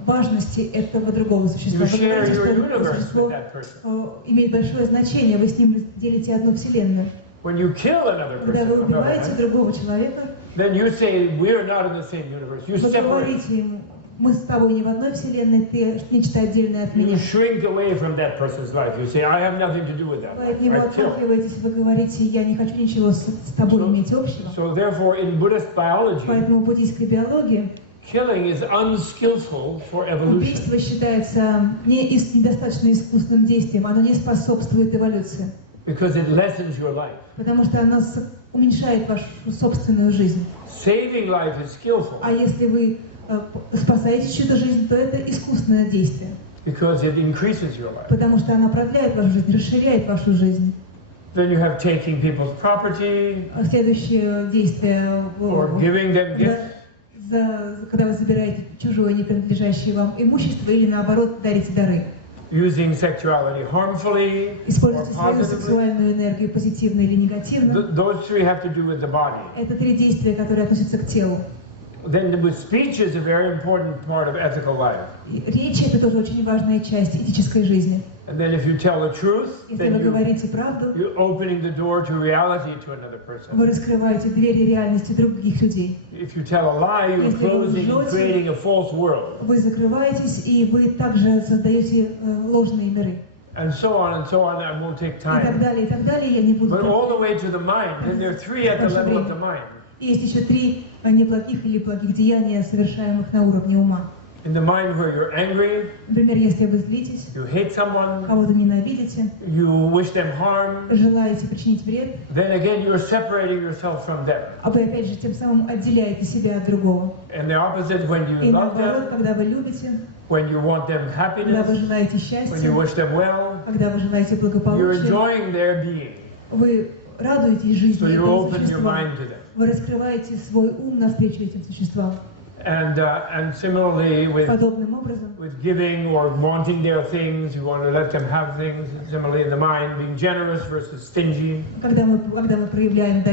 важности этого другого существа. You share your universe with that person. Имеет большое значение, вы с ним делите одну вселенную. When you kill another person, когда вы убиваете другого человека, then you say we are not in the same universe. You вы separate. говорите ему: мы с тобой не в одной вселенной, ты нечто отдельное от меня. You shrink away from that person's life. You say, I have nothing to do with that. Вы от него отталкиваетесь, вы говорите: я не хочу ничего с тобой иметь общего. So therefore, in Buddhist biology, поэтому в буддийской биологии killing is unskillful for evolution. Убийство считается недостаточно искусным действием, оно не способствует эволюции. Because it lessens your life. Потому что оно уменьшает вашу собственную жизнь. Saving life is skillful. А если вы спасаете чью-то жизнь, то это искусственное действие. Because it increases your life. Потому что она продляет вашу жизнь, расширяет вашу жизнь. Then you have taking people's property. Следующее действие. Or giving them gifts. Когда вы забираете чужое, не принадлежащее вам имущество, или наоборот дарите дары. Using sexuality harmfully. Используйте свою сексуальную энергию позитивно или негативно. Those three have to do with the body. Это три действия, которые относятся к телу. Then with speech is a very important part of ethical life. Речь — это тоже очень важная часть этической жизни. And then if you tell the truth, если вы говорите правду, you're opening the door to reality to another person. Вы раскрываете двери реальности других людей. If you tell a lie, you're closing and creating a false world. Вы закрываетесь, и вы также создаете ложные миры. And so on and so on. I won't take time. И так далее, я не буду. But all the way to the mind. Then there are three at the level of the mind. Есть еще три неплохих или благих деяния, совершаемых на уровне ума. In the mind where you're angry, например, если вы злитесь, you hate someone, кого-то ненавидите, you wish them harm, желаете причинить вред, then again you're separating yourself from them. А вы опять же тем самым отделяете себя от другого. And the opposite, when you И love наоборот, them, когда вы любите, when you want them когда happiness, вы желаете when you счастья, wish them well, когда вы желаете you're благополучия, enjoying their being. вы радуетесь жизни So you этого open your существа. mind to them. Вы раскрываете свой ум навстречу этим существам. And similarly Подобным образом, with giving or wanting their things, you want to let them have things. Similarly in the mind, being generous versus stingy. когда мы проявляем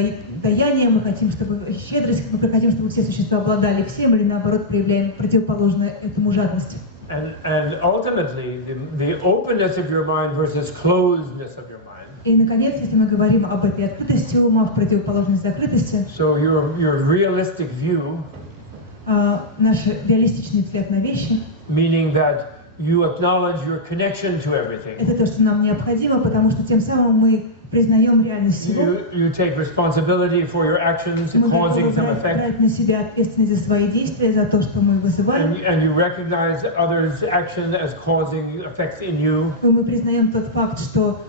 даяние, мы хотим, чтобы щедрость, мы хотим, чтобы все существа обладали всем, или наоборот проявляем противоположное этому жадность. And ultimately, the openness of your mind versus closedness of your mind. И, наконец, если мы говорим об этой открытости ума в противоположность закрытости, So your realistic view, наш реалистичный взгляд на вещи, meaning that you acknowledge your connection to everything. Это то, что нам необходимо, потому что тем самым мы признаем реальность всего. You take responsibility for your actions, Мы causing some готовы effect. брать на себя ответственность за свои действия, за то, что мы вызываем. And you recognize others' actions as causing effects in you. И мы признаем тот факт, что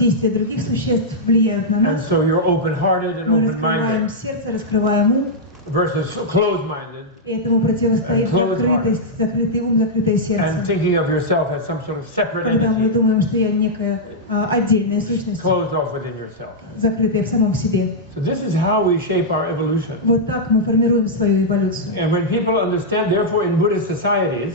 действия других существ влияют на And нас. so you're open-hearted and Мы раскрываем open-minded сердце, раскрываем ум. versus closed-minded. И этому противостоит закрытость, закрытый ум, закрытое сердце. And thinking of yourself as some sort of separate Когда мы entity, думаем, что я некая отдельная сущность, closed off within yourself. закрытая в самом себе. So this is how we shape our evolution. Вот так мы формируем свою эволюцию. And when people understand, therefore, in Buddhist societies,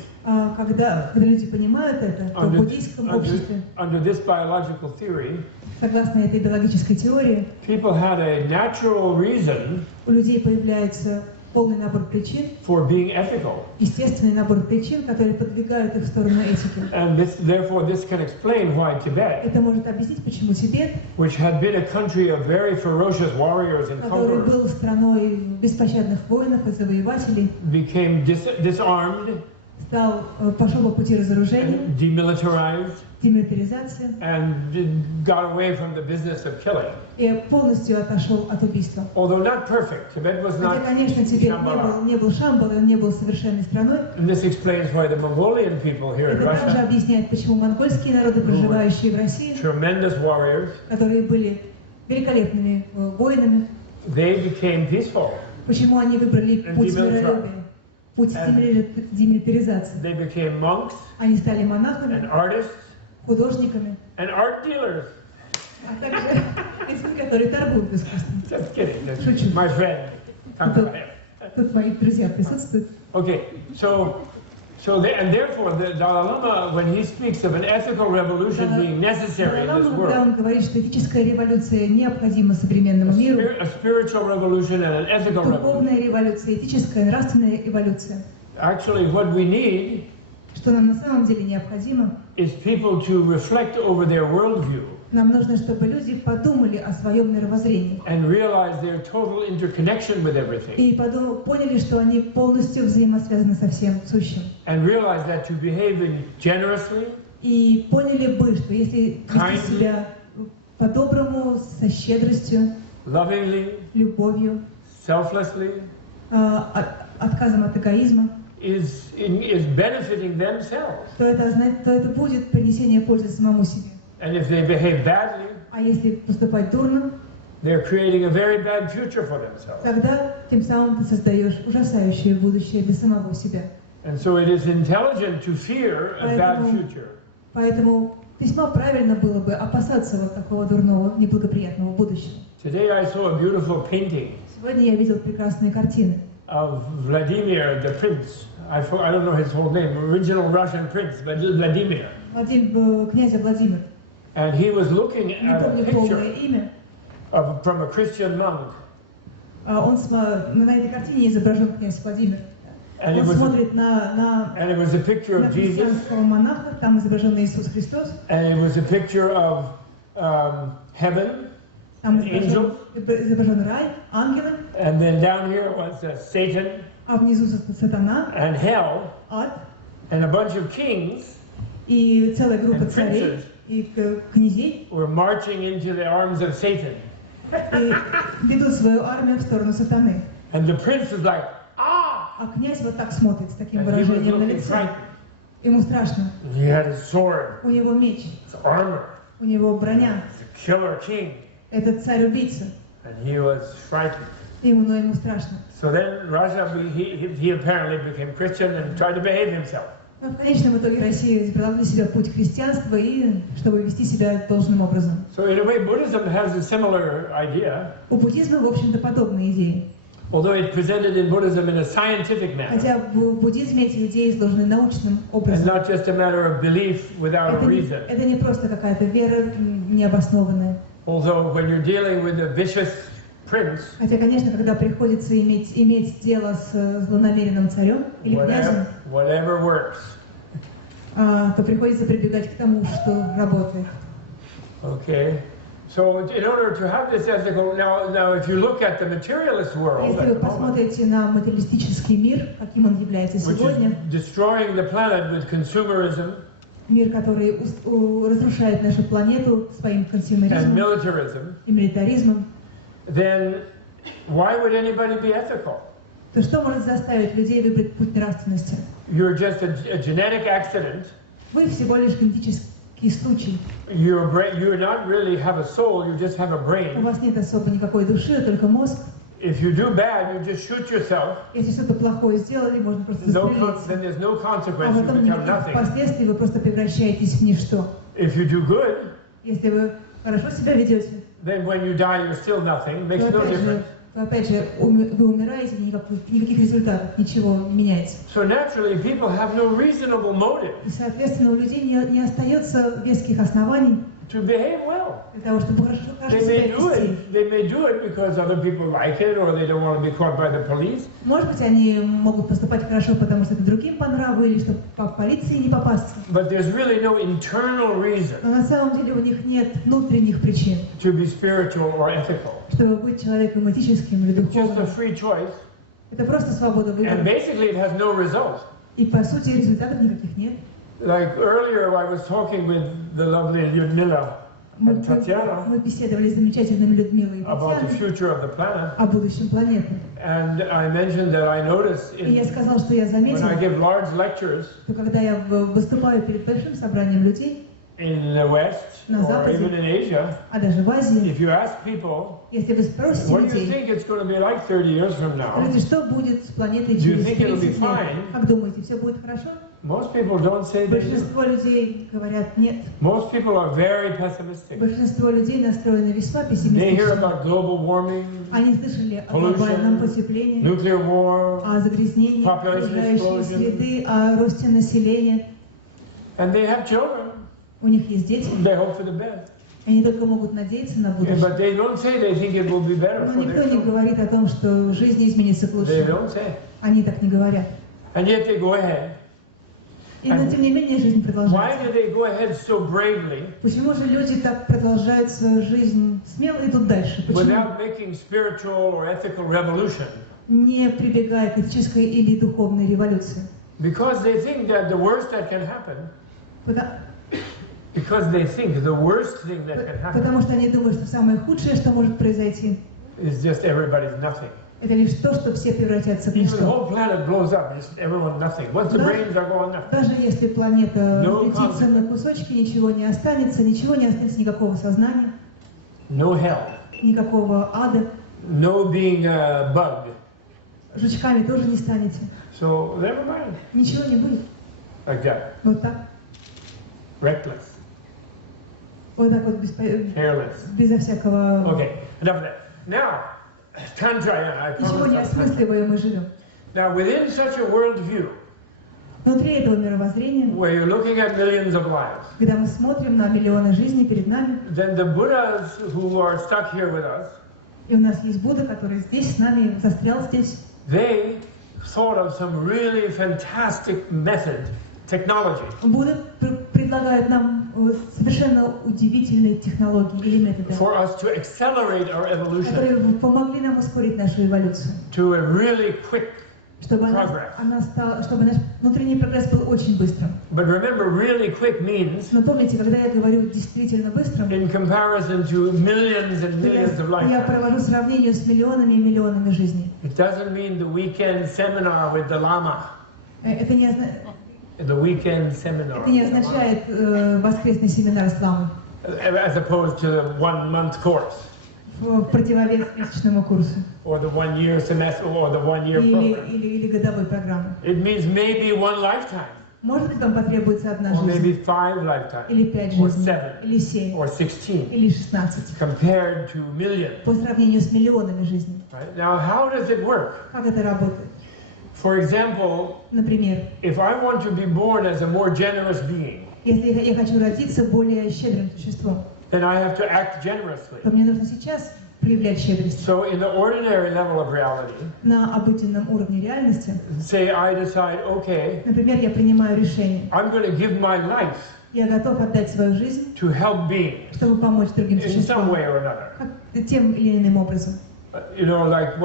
Когда люди понимают это, то в буддийском обществе, under this biological theory, согласно этой биологической теории, people had a natural reason у людей появляется полный набор причин, for being ethical. естественный набор причин, которые подвигают их в сторону этики. And therefore, this can explain why Tibet, Это может объяснить, почему Тибет, which had been a country of very ferocious warriors and который conquerors, был страной беспощадных воинов и завоевателей, became disarmed пошел по пути разоружения, and demilitarized, демилитаризации and got away from the business of killing. и полностью отошел от убийства. Although not perfect, Tibet was Хотя, not конечно, Тибет Shambhala. не был Шамбалой, он не был совершенной страной. And this explains why the Mongolian people here in Это также Russia, объясняет, почему монгольские народы, проживающие в России, tremendous warriors, которые были великолепными воинами, they became peaceful. почему они выбрали путь миролюбия, путь демилитаризации. They became monks Они стали and монахами, artists художниками, and art dealers. а также людьми, которые торгуют искусством. Just kidding. That's Шучу. my friend. Тут мои друзья присутствуют. Okay, and therefore the Dalai Lama, when he speaks of an ethical revolution being necessary in this Когда world, он говорит, что этическая революция необходима современному миру, a spiritual revolution and an ethical revolution. духовная революция, этическая, нравственная эволюция. Actually, what we need Что нам на самом деле необходимо, is people to reflect over their worldview нам нужно, чтобы люди подумали о своем мировоззрении. and realize their total interconnection with everything. И поняли, что они полностью взаимосвязаны со всем сущим. And realize that to behave generously, И поняли бы, что если вести себя по-доброму, со щедростью, lovingly, любовью, selflessly, отказом от эгоизма, is benefiting themselves. то это будет принесение пользы самому себе. And if they behave badly, А если поступать дурно, they're creating a very bad future for themselves. Тогда тем самым ты создаешь ужасающее будущее для самого себя. And so it is intelligent to fear a bad future. Поэтому весьма правильно было бы опасаться вот такого дурного, неблагоприятного будущего. Today I saw a beautiful painting. Сегодня я видел прекрасные картины. Of Vladimir, the prince. I don't know his whole name. Original Russian prince, Vladimir. Князя Владимир. And he was looking at a picture from a Christian monk. На этой картине изображен князь Владимир. Он смотрит на христианского монаха, там изображен Иисус Христос. And it was a picture of heaven, angels. Изображен рай, ангелы. And then down here was Satan. А внизу сатана. And hell. Ад. And a bunch of kings. И целая группа царей и князей. Were marching into the arms of Satan. И ведут свою армию в сторону сатаны. And the prince was like, А князь вот так смотрит с таким выражением на лице. Ему страшно. He had his sword. У него меч. His armor. У него броня. He's a killer king. Это царь-убийца. And he was frightened. Ему страшно. So then Russia, he apparently became Christian and tried to behave himself. Но в конечном итоге Россия избрала для себя путь христианства и чтобы вести себя должным образом. So in a way, Buddhism has a similar idea. У буддизма, в общем-то, подобные идеи. Although it presented in Buddhism in a scientific manner. Хотя в буддизме эти идеи изложены научным образом. And not just a matter of belief without a reason. Это не просто какая-то вера необоснованная. Although when you're dealing with a vicious prince, хотя, конечно, когда приходится иметь дело с злонамеренным царем или князем, whatever works. То приходится прибегать к тому, что работает. Okay. So in order to have this ethical, now if you look at the materialist world, если вы посмотрите на материалистический мир, каким он является сегодня, destroying the planet with consumerism, мир, который разрушает нашу планету своим консюмеризмом и милитаризмом, then why would anybody be ethical? То что может заставить людей выбрать путь нравственности? You're just a genetic accident. Вы всего лишь генетический случай. You not really have a soul, you just have a brain. У вас нет особо никакой души, только мозг. If you do bad, you just shoot yourself. Если что-то плохое сделали, можно просто застрелиться. Then there's no consequence. А потом никаких последствий, вы просто превращаетесь в ничто. If you do good, если вы хорошо себя ведете, then when you die, you're still nothing. Makes no difference. Опять же, вы умираете, никаких результатов, ничего не меняется. So naturally, people have no reasonable motive. И, соответственно, у людей не остается веских оснований to behave well. Для того, чтобы хорошо себя вести. They may do it because other people like it, or they don't want to be caught by the police. Может быть, они могут поступать хорошо, потому что это другим по нраву, или чтобы по полиции не попасться. But there's really no internal reason. Но на самом деле у них нет внутренних причин. To be spiritual or ethical. Чтобы быть человеком этическим или духовным. Just a free choice. Это просто свобода выбора. And basically, it has no result. И по сути результатов никаких нет. Like earlier, I was talking with the lovely Lyudmila and Tatiana мы беседовали с замечательными Людмилой и about the future of the planet. О будущем планеты. And I mentioned that I noticed и я сказал, что я заметил, when I give large lectures, что когда я выступаю перед большим собранием людей, in the West or even in Asia, а даже в Азии, if you ask people, если вы спросите what do you людей, think it's going to be like 30 years from now? Скажите, что будет с планетой через 30 лет? Как думаете, все будет хорошо? Most people don't say they do. Большинство людей говорят нет. Most people are very pessimistic. Большинство людей настроены весьма They hear пессимистично. about global warming, Они слышали о глобальном потеплении, nuclear war, о загрязнении окружающей среды, о росте населения. And they have children. У них есть дети. They hope for the best. Они только могут надеяться на будущее. But they don't say they think it will be better Но for никто their не children. говорит о том, что жизнь изменится к They лучшему. don't say. Они так не говорят. And yet they go ahead. Но тем не менее жизнь Why продолжается. do they go ahead so bravely Почему же люди так продолжают свою жизнь смело идут дальше? Почему? without making spiritual or ethical revolution? Не прибегая к этической или духовной революции. Because they think that the worst that can happen. Потому что они думают, что самое худшее, что может произойти, is just everybody's nothing. это лишь то, что все превратятся в Even the ничто. whole planet blows up, just everyone nothing. Once the brains are gone, nothing. Даже если планета разлетится на кусочки, ничего не останется, никакого сознания. No hell. никакого ада. No being a bug. Жучками тоже не станете. So never mind. Ничего не будет. Like that. Вот так. Reckless. Вот так вот Careless. безо всякого. Okay, enough of that. Now, Tantra. Ничего не осмысливая мы живем. Now, within such a worldview, внутри этого мировоззрения, where you're looking at millions of lives, когда мы смотрим на миллионы жизней перед нами, then the Buddhas who are stuck here with us, и у нас есть Будда, который здесь с нами, застрял здесь, they thought of some really fantastic method, technology. Будда предлагает нам совершенно удивительные технологии или методы, for us to accelerate our evolution, которые помогли нам ускорить нашу эволюцию, to a really quick чтобы наш внутренний прогресс был очень быстрым. But remember, really quick means, Но помните, когда я говорю действительно быстрым, in comparison to millions and millions of я lifetimes, провожу сравнение с миллионами и миллионами жизней. it doesn't mean the weekend seminar with the Lama. Это не The weekend seminar. означает воскресный семинар с ламой, As opposed to the 1 month course. в противовес месячному курсу. Or the 1 year semester, or the 1 year program. Или годовой программы. It means maybe 1 lifetime. Может быть, вам потребуется одна Or maybe жизнь, 5 lifetimes. или 5 Or жизней, 7. или 7, Or 16. или 16, Compared to millions. по сравнению с миллионами жизней. Right? Now, how does it work? Как это работает? For example, Например, if I want to be born as a more generous being, если я хочу родиться более щедрым существом, then I have to act generously. то мне нужно сейчас проявлять щедрость. So in the ordinary level of reality, На обыденном уровне реальности, say I decide, okay, например, я принимаю решение, I'm going to give my life я готов отдать свою жизнь, to help beings чтобы помочь другим in some существам, way or another. как тем или иным образом. You know, like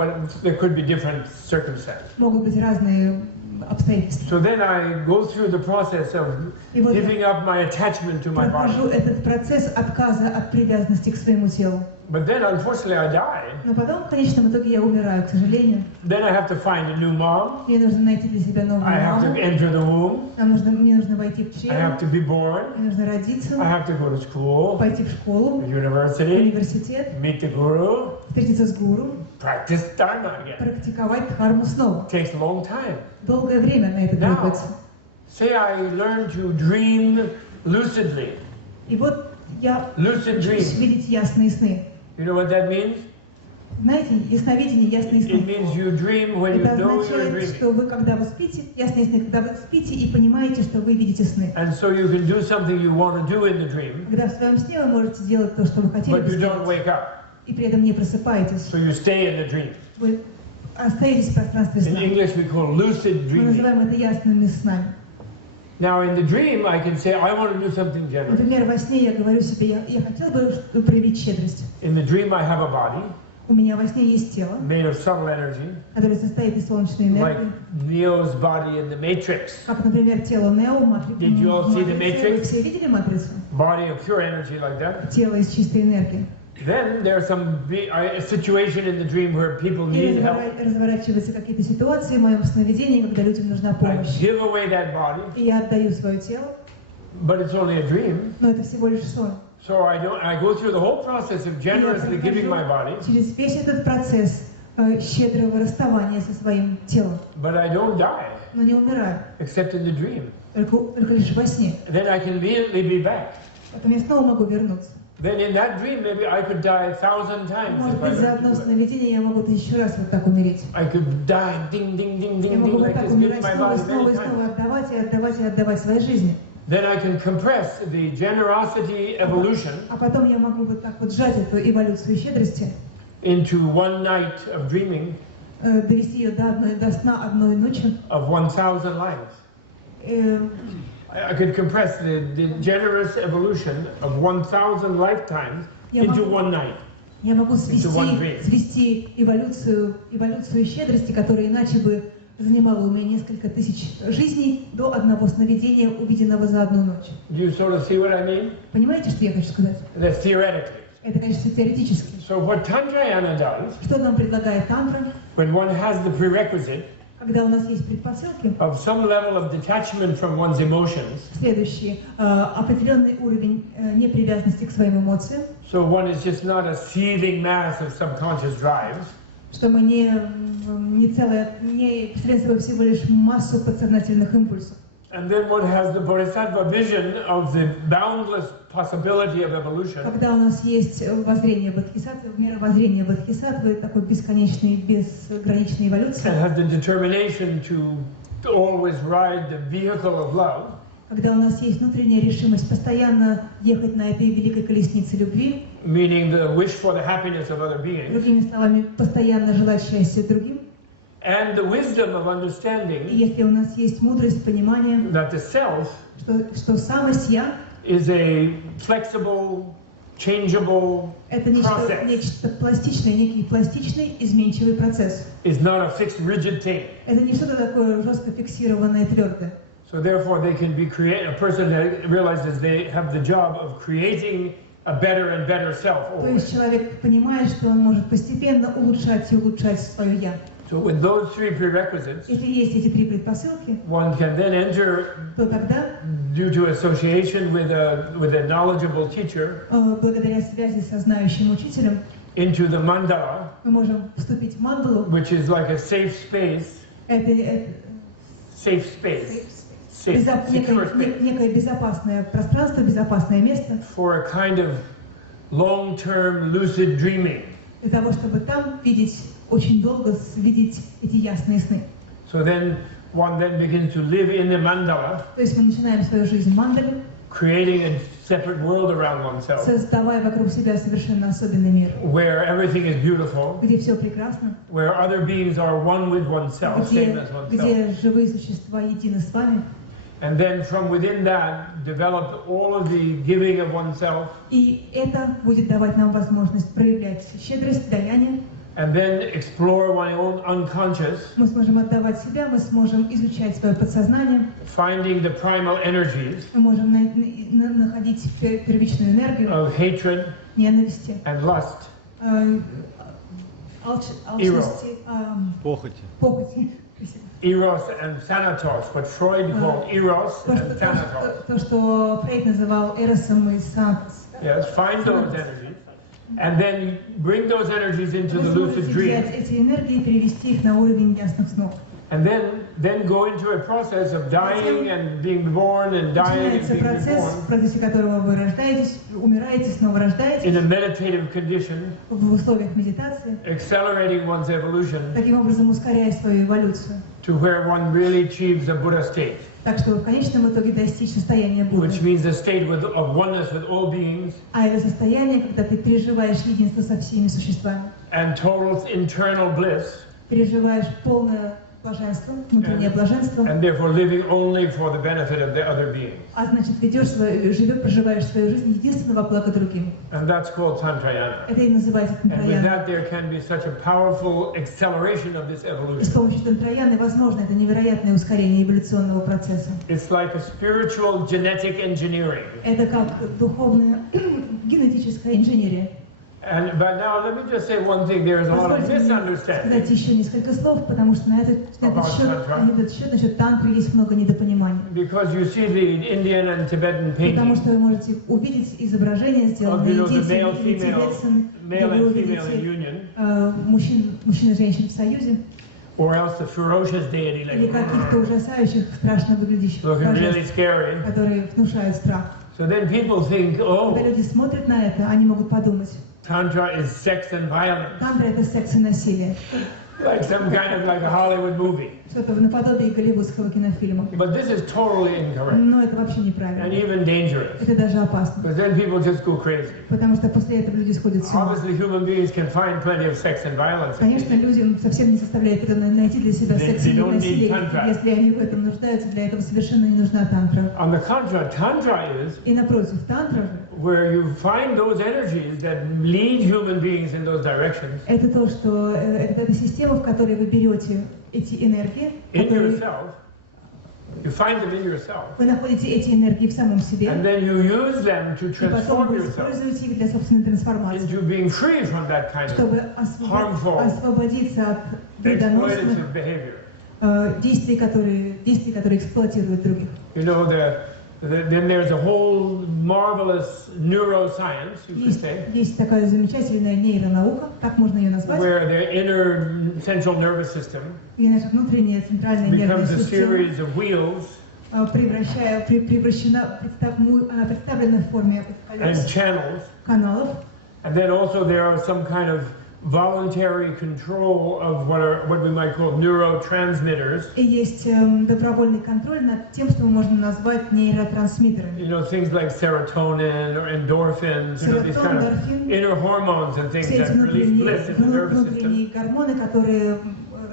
there could be different circumstances. Могут быть разные обстоятельства. So then I go through the process of giving up my attachment to my body. Прохожу этот процесс отказа от привязанности к своему телу. But then, unfortunately, I die. Но потом, в конечном итоге, я умираю, к сожалению. Then I have to find a new mom. Мне нужно найти для себя новую I have маму. to enter the womb. Мне нужно войти в I чрево. have to be born. Мне нужно родиться, I have to go to school, пойти в школу, university, университет, meet the guru, встретиться с гуру, practice dharma again. практиковать дхарму снова. It takes a long time. Долгое время на это Now, требуется. say I learn to dream lucidly. И вот я Lucid учусь dream. видеть ясные сны. You know what that means? Знаете, ясновидение, ясные It сны. means you dream when you Это know you're означает, dreaming. что вы, когда вы спите, ясные сны, когда вы спите и понимаете, что вы видите сны. And so you can do something you want to do in the dream, Когда в своем сне вы можете делать то, что вы хотели but бы you don't сделать, wake up. и при этом не просыпаетесь. So you stay in the dream. Вы остаетесь в пространстве In сна. English we call lucid Мы dreaming. называем это ясными снами. Now in the dream I can say I want to do something generous. Например, во сне я говорю себе, я хотел бы проявить щедрость. In the dream I have a body У меня во сне есть тело, made of subtle energy, которое состоит из солнечной like энергии. Neo's body in the Matrix. Как, например, тело Нео, Did you all see the Matrix? Вы все видели матрицу? Body of pure energy like that. Тело из чистой энергии. Then there's a situation in the dream where people И need help. разворачиваются какие-то ситуации в моем сновидении, когда людям нужна I помощь. give away that body, И я отдаю свое тело, but it's only a dream. но это всего лишь сон. So I go through the whole process of generously giving my body, Через весь этот процесс щедрого расставания со своим телом, but I don't die, но не умираю, except in the dream. только лишь во сне. Then I can immediately be back. Потом я снова могу вернуться. Then in that dream, maybe I could die 1,000 times. Может If I быть, за wanted одно to do it. сновидение я могу еще раз вот так умереть. I could die, ding, ding, ding, Я ding, могу ding, вот like так this, умирать giving my снова и body снова many и снова, times. отдавать и отдавать и отдавать своей жизни. Then I can compress the generosity evolution А потом я могу вот так вот сжать эту эволюцию щедрости, into 1 night of dreaming довести ее до сна одной ночи. of 1,000 lives. I could compress the generous evolution of 1,000 lifetimes into 1 night. Я могу one dream. свести эволюцию щедрости, которая иначе бы занимала у меня несколько тысяч жизней, до одного сновидения, увиденного за одну ночь. Do you sort of see what I mean? Понимаете, что я хочу сказать? That's theoretically. Это, конечно, теоретически. So what Tantrayana does, Что нам предлагает тантра? when one has the prerequisite, Когда у нас есть предпосылки, of some level of detachment from one's emotions, следующий определенный уровень непривязанности к своим эмоциям, so one is just not a seething mass of subconscious drives, что мы не представляем собой всего лишь массу подсознательных импульсов. and then one has the bodhisattva vision of the boundless possibility of evolution. Когда у нас есть воззрение бодхисаттвы, мировоззрение бодхисаттвы, такой бесконечной, безграничной эволюции, And has the determination to always ride the vehicle of love. Когда у нас есть внутренняя решимость постоянно ехать на этой великой колеснице любви, Meaning the wish for the happiness of other beings, другими словами, постоянно желать счастья другим, and the wisdom of и understanding если у нас есть мудрость, понимание, that the self что самость «я» is a flexible, changeable это process, нечто пластичное, некий пластичный, изменчивый процесс. is not a fixed, rigid thing. Это не что-то такое жестко фиксированное, твердое. So therefore, they can be a person that realizes they have the job of creating a better and better self. То есть человек понимает, что он может постепенно улучшать и улучшать свое «я». So with those three prerequisites, Если есть эти три предпосылки, one can then enter, то тогда, due to association with a knowledgeable teacher, благодаря связи со знающим учителем, into the mandala, мы можем вступить в мандалу. which is like a safe space, safe secure space, некое безопасное пространство, безопасное место for a kind of long-term lucid dreaming. для того, чтобы там очень долго видеть эти ясные сны. So then one then begins to live in the mandala, То есть мы начинаем свою жизнь в мандале, creating a separate world around oneself, создавая вокруг себя совершенно особенный мир, where everything is beautiful, где все прекрасно, where other beings are one with oneself, same as oneself. где живые существа едины с вами. And then from within that, develop all of the giving of oneself. И это будет давать нам возможность проявлять щедрость, даяние. And then explore my own unconscious. Мы сможем отдавать себя, мы сможем изучать свое подсознание. Finding the primal energies. Мы можем находить первичную энергию. Of hatred. Ненависти. And lust. Алчности. Похоти. Eros and Thanatos, what Freud called Eros and Thanatos. То, что Фрейд называл Эросом и Санатос. Yes, find those energies, and then bring those energies into the lucid dream. Эти энергии перевести их на уровень ясных снов. And then go into a process of dying and being born and dying and being процесс, reborn. В процессе которого вы рождаетесь, умираете, снова рождаетесь. In a meditative condition. В условиях медитации. Accelerating one's evolution. Таким образом ускоряя свою эволюцию. To where one really achieves a Buddha state. Так что в конечном итоге достичь состояния Будды. Which means a state of oneness with all beings. А это состояние, когда ты переживаешь единство со всеми существами. And total internal bliss. Переживаешь полное блаженство, внутреннее блаженство. And therefore living only for the benefit of the other beings. А значит, проживаешь свою жизнь единственно во благо другим. And that's called Tantrayana. Это и называется And with тантраяна. that there can be such a powerful acceleration of this И с evolution. помощью тантраяны возможно это невероятное ускорение эволюционного процесса. It's like a spiritual genetic engineering. Это как духовная генетическая инженерия. But now let me just say one thing. There is a lot of misunderstanding. Сказать еще несколько слов, потому что на этот счет насчет тантры есть много недопониманий. Because you see the Indian and Tibetan Потому paintings что вы можете увидеть изображения, сделанные индийцами или тибетцами, где вы увидите мужчин и женщин в союзе, or else the ferocious deity или like каких-то ужасающих, страшно выглядящих looking really божеств, scary. которые внушают страх. So then people think, oh, Когда люди смотрят на это, они могут подумать, Tantra is sex and violence, тантра — это секс и насилие. like some kind of like a Hollywood movie. Что-то наподобие голливудского кинофильма. But this is totally incorrect Но это вообще and неправильно. even dangerous. Это даже опасно. Because then people just go crazy. Потому что после этого люди сходят с ума. Obviously, human beings can find plenty of sex and violence. Конечно, людям совсем не составляет труда найти для себя секс и насилие, если они в этом нуждаются. Для этого совершенно не нужна тантра. On the contrary, Tantra is И напротив, тантра же where you find those energies that lead human beings in those directions. это то, что это система, в которой вы берете эти энергии, In yourself, you find them in yourself, вы находите эти энергии в самом себе, and then you use them to и потом transform вы yourself используете их для собственной трансформации, into being free from that kind чтобы of harmful, освободиться от вредоносных, exploitative behavior. действий, которые эксплуатируют других. You know, then there's a whole marvelous neuroscience, you could say, есть такая замечательная нейронаука, так можно ее назвать, where the inner central nervous system и наша внутренняя центральная нервная becomes a система series of wheels она представлена в форме and channels, каналов. and then also there are some kind of voluntary control of what we might call neurotransmitters. И есть добровольный контроль над тем, что мы можем назвать нейротрансмиттерами. You know, things like serotonin or endorphins, you know, these kind of inner hormones and things that release bliss in the nervous system. Внутренние гормоны, которые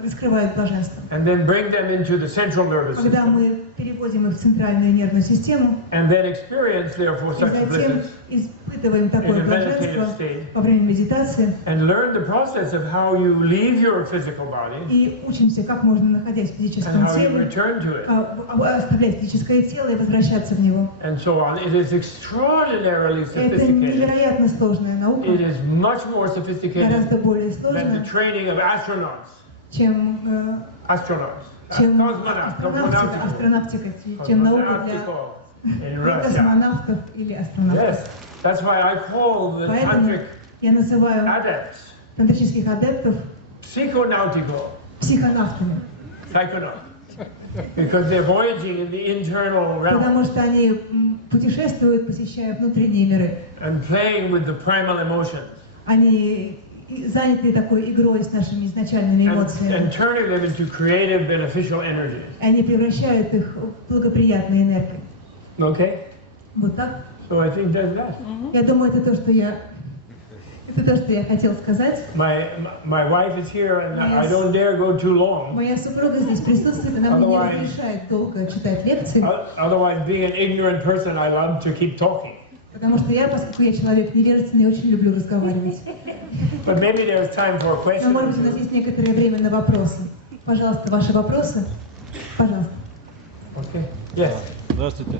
раскрывают блаженство. And then bring them into the central nervous system. Когда мы переводим их в центральную нервную систему, And then experience, therefore, и such затем bliss испытываем такое блаженство во время медитации, and learn the process of how you leave your physical body и учимся, как можно, находясь в and физическом how you теле, return to it, оставлять физическое тело и возвращаться в него. and so on. It is extraordinарily Это sophisticated. невероятно сложная наука, It is much more sophisticated гораздо более than the сложная, training of astronauts. чем астронавтика, чем наука для in Russia. космонавтов или астронавтов. Yes, that's why I call the Поэтому tantric я называю adepts тантрических адептов psychonautical, психонавтами, psychonauts, because they're voyaging in the internal потому realm что они путешествуют, посещая внутренние миры. and playing with the primal emotions Они заняты такой игрой с нашими изначальными эмоциями. and turning them into creative, beneficial energy. Они превращают их в благоприятные энергии. Okay? Вот так. So I think that's that. Я думаю, это то, что я хотел сказать. My wife is here and I don't dare go too long. Моя супруга здесь присутствует, она мне не разрешает долго читать лекции. Otherwise, being an ignorant person, I love to keep talking. Потому что я, поскольку я человек невежественный, очень люблю разговаривать. But maybe there's time for a question. Но, может быть, у нас есть некоторое время на вопросы. Пожалуйста, ваши вопросы. Пожалуйста. Okay. Yes. Здравствуйте.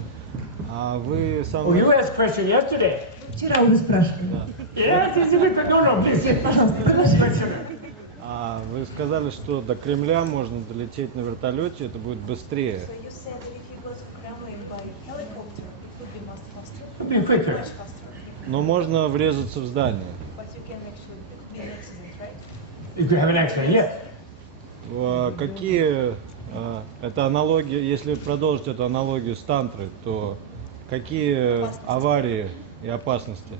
А вы сам... Oh, you asked a question yesterday. Вчера уже спрашивали. Yes, it's a bit... No, please. Пожалуйста, продолжайте. А вы сказали, что до Кремля можно долететь на вертолете, это будет быстрее. Be quicker. Но можно врезаться в здание. You could have an accident, yes. Какие... Это аналогия, если продолжить эту аналогию с тантрой, то какие аварии и опасности?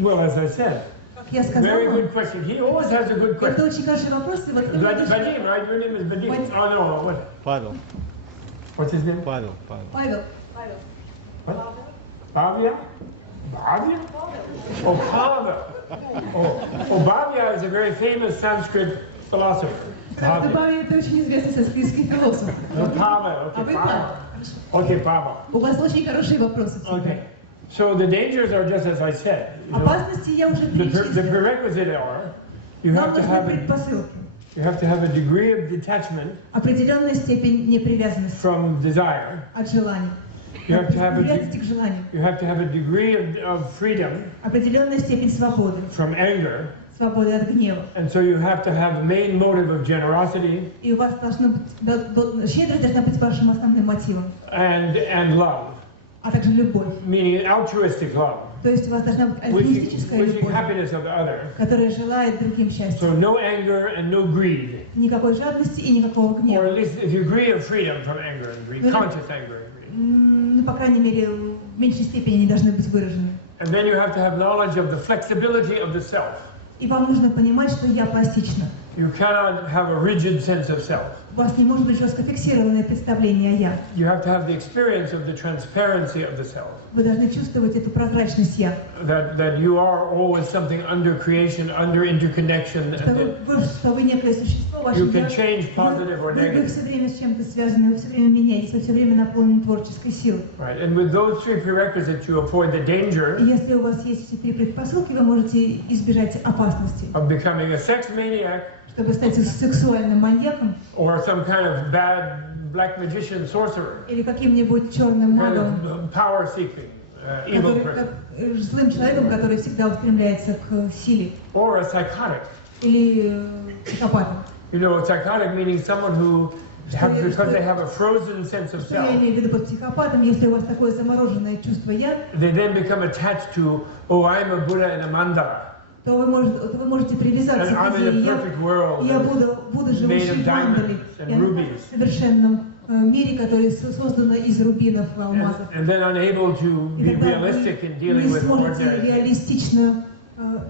Well, as I said, Я сказала, very good question. He always has a good это question. очень хороший вопрос. И вот Vadim, right? Your name is Vadim. Oh, no, what? Павел. What's his name? Павел. Павел. What? Bhavya? Bhavya? Oh, Pavel. Oh, Bhavya is a very famous Sanskrit philosopher. Бhavя — это очень известный санскритский философ. No, Pavel. Okay, Pavel. Okay, Pavel. У вас очень хорошие вопросы. Okay. So the dangers are just as I said. Опасности я уже The перечислила. prerequisite are you Нам have to нужны have предпосылки. a degree of detachment Определенная степень непривязанности from desire. от желаний. You have to have Привязанности к желанию. a degree of freedom Определенная степень свободы. from anger. Свободы от гнева. And so you have to have the main motive of generosity И у вас должна быть, щедрость должна быть вашим основным мотивом. and love, А также любовь. meaning altruistic love, То есть у вас должна быть альтруистическая wishing любовь, happiness of the other. которая желает другим счастья. So no anger and no greed. Никакой жадности и никакого Or гнева. at least a degree of freedom from anger and greed, conscious anger and greed. Ну, по крайней мере, в меньшей степени они должны быть выражены. And then you have to have knowledge of the flexibility of the self. И вам нужно понимать, что я пластична. You cannot have a rigid sense of self. У вас не может быть жестко фиксированное представление о «я». You have to have the experience of the transparency of the self. Вы должны чувствовать эту прозрачность «я». That you are always something under creation, under interconnection. Что вы некое существо, ваше You «я». can change positive or Вы negative. все время с чем-то связаны, вы все время меняетесь, вы все время наполнены творческой силой. Right. And with those three prerequisites, you avoid the danger И если у вас есть эти три предпосылки, вы можете избежать опасности. of becoming a sex maniac Чтобы стать сексуальным маньяком or some kind of bad black magician sorcerer, или каким-нибудь черным kind магом, of power-seeking, evil person, злым человеком, который всегда устремляется к силе. or a psychotic. или психопатом. You know, psychotic meaning someone who, because they have a frozen sense of Что я self, имею в виду под психопатом, если у вас такое замороженное чувство «я», they then become attached to, oh, I'm a Buddha in a mandala. то вы можете привязаться к идее «я буду живущим в мандале, я в совершенном мире, который создан из рубинов и алмазов». And then unable to be realistic in dealing with ordinary. Реалистично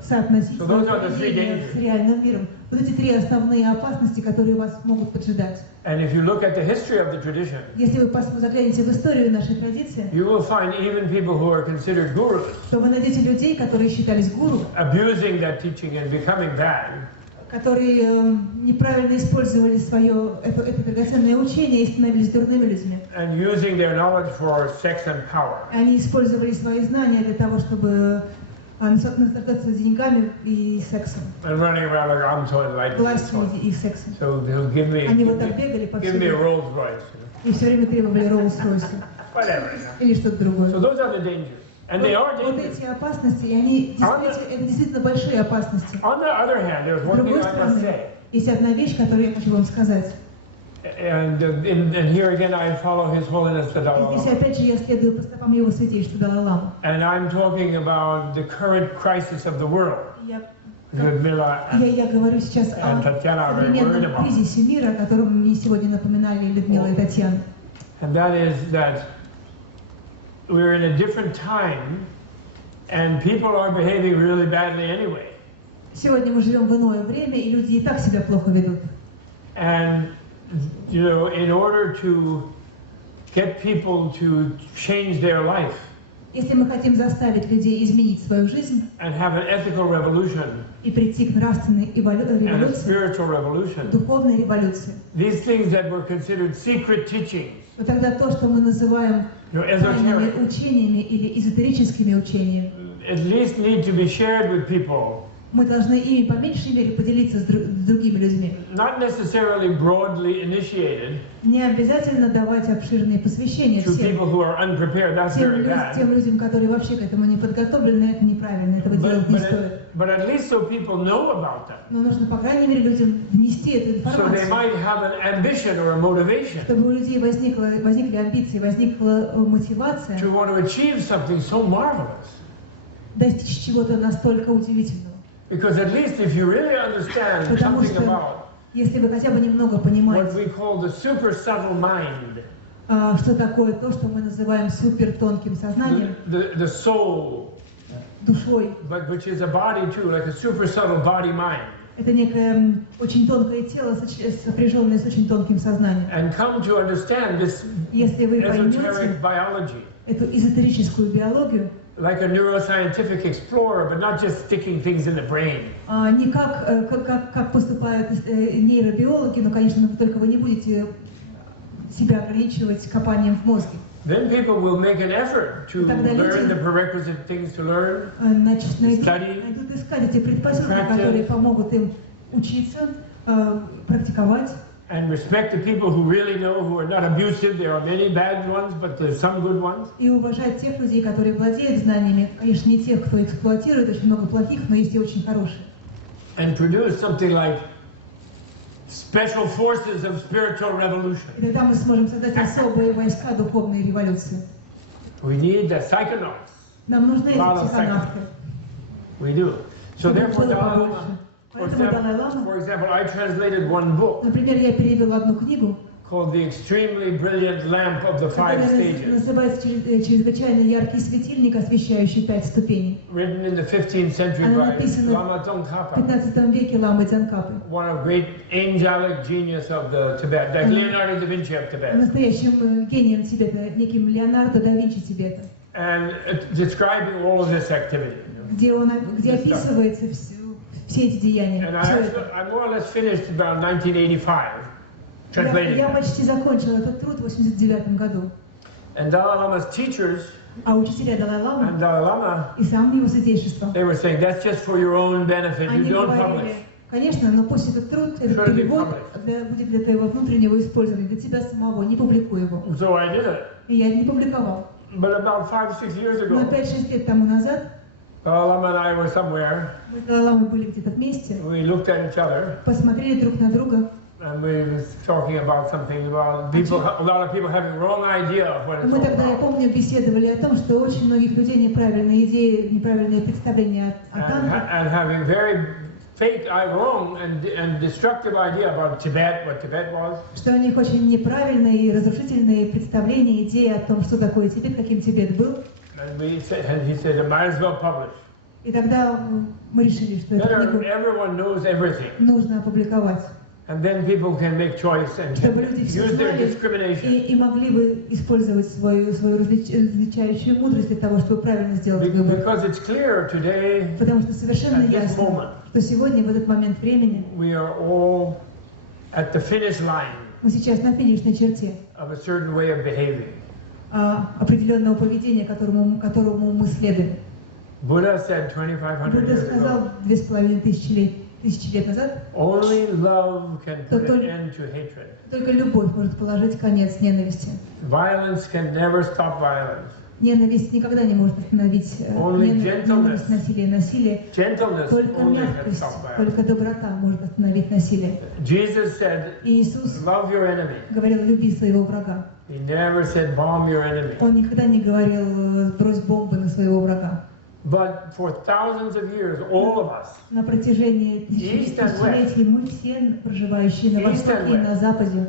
соотносить So those are the three dangers. с реальным миром. Вот эти три основные опасности, которые вас могут поджидать. And if you look at the history of the tradition, если вы заглянете в историю нашей традиции, you will find even people who are considered gurus, то вы найдете людей, которые считались гуру, abusing that teaching and becoming bad, которые неправильно использовали это драгоценное учение и становились дурными людьми. and using their knowledge for sex and power. Они использовали свои знания для того, чтобы наслаждаться деньгами и сексом. And running around like I'm so enlightened. Властью и сексом. So they'll give me a Rolls Royce. И все время требовали Rolls-Royce. Whatever. Или что-то другое. So those are the dangers. And they are Вот dangerous. эти опасности, это действительно большие опасности. On the other hand, there's С one thing другой I must стороны, say. есть одна вещь, которую я хочу вам сказать. And here again I follow His Holiness the Dalai Здесь Lama. опять же я следую по стопам его святейшества Далай-ламы. And I'm talking about the current crisis of the world. Людмила Я говорю сейчас о современном кризисе мира, о котором мне сегодня напоминали Людмила и Татьяна. And that is that we're in a different time and people are behaving really badly anyway. Сегодня мы живем в иное время, и люди и так себя плохо ведут. And you know, in order to get people to change their life, если мы хотим заставить людей изменить свою жизнь and have an ethical revolution, и прийти к нравственной and a революции, spiritual revolution, духовной революции, these things that were considered secret teachings, вот тогда то, что мы называем тайными учениями или эзотерическими учениями, at least need to be shared with people. Мы должны ими по меньшей мере поделиться с другими людьми. Not necessarily broadly initiated. Не обязательно давать обширные посвящения to people who are unprepared. That's very bad. Тем людям, которые вообще к этому не подготовлены, это неправильно, этого делать не стоит. But at least so people know about them. Но нужно, по крайней мере, людям внести эту информацию. So they might have an ambition or a motivation. Чтобы у людей возникли амбиции, возникла мотивация. To want to achieve something so marvelous. Достичь чего-то настолько удивительного. Because at least if you really understand something about если вы хотя бы немного понимаете, what we call the super subtle mind, что такое то, что мы называем супертонким сознанием, the soul, душой, but which is a body too, like a super subtle body mind. Это некое очень тонкое тело, сопряженное с очень тонким сознанием. And come to understand this esoteric biology. Эту эзотерическую биологию, like a neuroscientific explorer, but not just sticking things in the brain. Не как поступают нейробиологи, но, конечно, только вы не будете себя ограничивать копанием в мозге. Then people will make an effort to learn the prerequisite things to learn, study, найдут искать эти предпосылки, которые помогут им учиться, практиковать. And respect the people who really know, who are not abusive. There are many bad ones, but there's some good ones. И уважать тех людей, которые владеют знаниями. Конечно, не тех, кто эксплуатирует, очень много плохих, но есть и очень хорошие. And produce something like special forces of spiritual revolution. И тогда мы сможем создать особые войска духовной революции. We need the psychonauts. Нам нужны эти психонавты. We do. So therefore, for example, I translated one book. Например, я перевела одну книгу, called The Extremely Brilliant Lamp of the Five Stages. Называется «Чрезвычайно яркий светильник, освещающий 5 ступеней». Written in the 15th century by Lama Tsongkhapa. В 15 веке Ламы Цонкапы. One of great angelic genius of the Tibet, like Leonardo da Vinci of Tibet. Настоящим гением Тибета, неким Леонардо да Винчи Тибета. And describing all of this activity. Где описывается все эти деяния. And I more or less finished about 1985. Я почти закончила этот труд в 89 году. And Dalai Lama's teachers учителя Далай-ламы and Dalai Lama, и сам его святейшество, they were saying that's just for your own benefit. You don't publish. Конечно, но пусть этот труд, этот перевод будет для твоего внутреннего использования, для тебя самого, не публикуй его. So I did it. И я не публиковал. But about 5-6 years ago, но 5-6 лет тому назад, Dalai and I were somewhere. Мы с Далай-ламой были где-то вместе. We looked at each other. Посмотрели друг на друга. And we was talking about something about people, a lot of people having wrong idea of what it's Мы all тогда, я about. помню, беседовали о том, что у очень многих людей неправильные идеи, неправильные представления о танках. And having very fake, wrong and destructive idea about Tibet, what Tibet was. Что у них очень неправильные и разрушительные представления, идеи о том, что такое Тибет, каким Тибет был. And he said, it might as well publish. И тогда мы решили, что эту книгу Everyone knows everything. нужно опубликовать. And then people can make choice and Чтобы люди все use their знали discrimination. и могли бы использовать свою различающую мудрость для того, чтобы правильно сделать выбор. Because it's clear today, Потому что совершенно at this ясно, moment, что сегодня, в этот момент времени, we are all at the finish line мы сейчас на финишной черте of a certain way of behaving. Определенного поведения, которому мы следуем. Buddha said 2,500 Будда years сказал ago, 2500 лет назад, only love can put an end to hatred. только любовь может положить конец ненависти. Violence can never stop violence. Ненависть никогда не может остановить ненависть, насилие. Gentleness Только only can мягкость, stop violence. только доброта может остановить насилие. Jesus said, Иисус love your enemy. говорил: люби своего врага. He never said, bomb your enemy. Он никогда не говорил: брось бомбы на своего врага. But for thousands of years, all of us, На протяжении тысячелетий мы все, проживающие на Востоке и на Западе,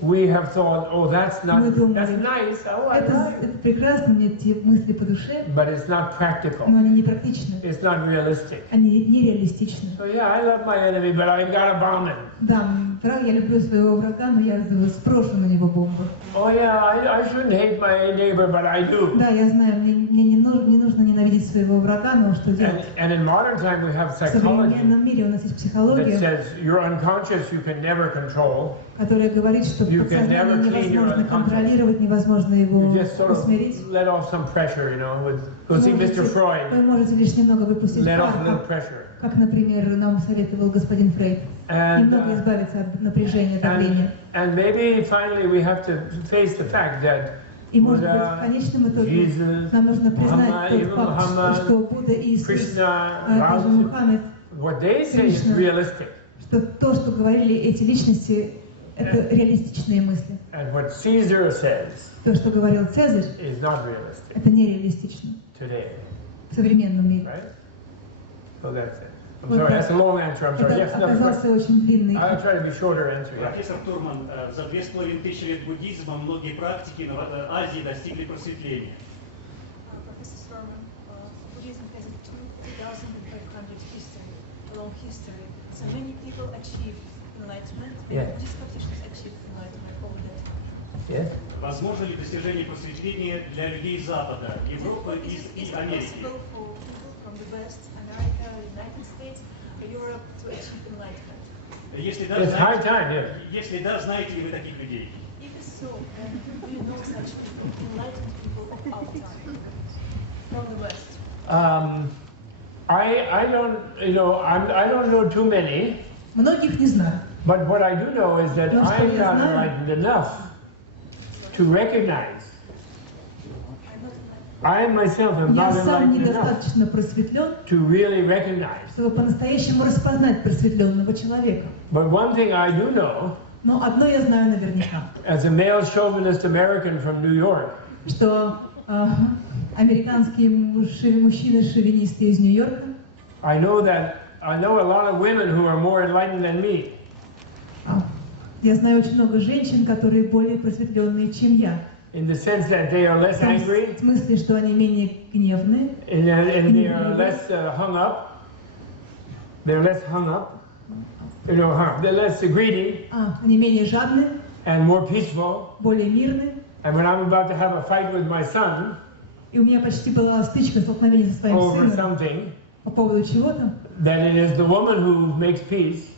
we have thought, oh, that's nice, oh, I это like it. прекрасно, мне эти мысли по душе, But it's not practical. но они не практичны, It's not realistic. они нереалистичны. So yeah, I love my enemy, but I gotta bomb him. Да, я люблю своего врага, но я сброшу на него бомбу. Oh yeah, I shouldn't hate my neighbor, but I do. Да, я знаю, мне не нужно ненавидеть своего врага, но что делать? And in modern time we have В psychology современном мире у нас есть that психология, says you're unconscious, you can never control. которая говорит, что You can подсознание never clean your невозможно unconscious. контролировать, невозможно его You just sort of усмирить. let off some pressure, you know, go see Mr. Вы Freud, можете лишь немного выпустить let off a little пар, pressure. как, например, нам советовал господин Фрейд. Немного избавиться от напряжения, давления. And maybe finally we have to face the fact that И, может быть, в конечном итоге нам нужно признать тот факт, что Будда, Иисус, даже Мухаммед, what they say is realistic. что то, что говорили эти личности, это реалистичные мысли. And what Caesar says То, что говорил Цезарь, is not realistic это нереалистично today, в современном мире. right? So that's it. I'm Вот sorry, так. that's a long answer. I'm sorry. Это Yes, another оказался question. очень длинный. I'll try to be shorter answer. Yeah. Профессор Турман, за 2500 лет буддизма многие практики в Азии достигли просветления. Professor Thurman, Buddhism has a 2,500 history, a long history. So many people achieved enlightenment. Yeah. Buddhist practitioners achieved enlightenment over that. Yes. Возможно ли достижение просветления для людей Запада, Европы Is и it Америки? possible for people from the West, America, United States, Europe to achieve enlightenment? Если да, It's high time, yes. если да, знаете ли вы таких людей? If so, then do you know such people, enlightened people of our time, from the West? I don't, I don't know too many, Многих не знаю. but what I do know is that Но что I'm я not знаю? enlightened enough to recognize I myself am Я not сам enlightened enough недостаточно просветлен, to really recognize. чтобы по-настоящему распознать просветленного человека. But one thing I do know, Но одно я знаю наверняка, as a male chauvinist American from New York, что американские мужчины-шовинисты из Нью-Йорка, I know a lot of women who are more enlightened than me. Я знаю очень много женщин, которые более просветленные, чем я. In the sense that they are less angry, В смысле, что они менее гневны, and they are less hung up. They're less hung up. They're less greedy они менее жадны, and more peaceful. более мирны. And when I'm about to have a fight with my son И у меня почти была стычка, столкновение со своим over сыном something, по поводу чего-то. then it is the woman who makes peace.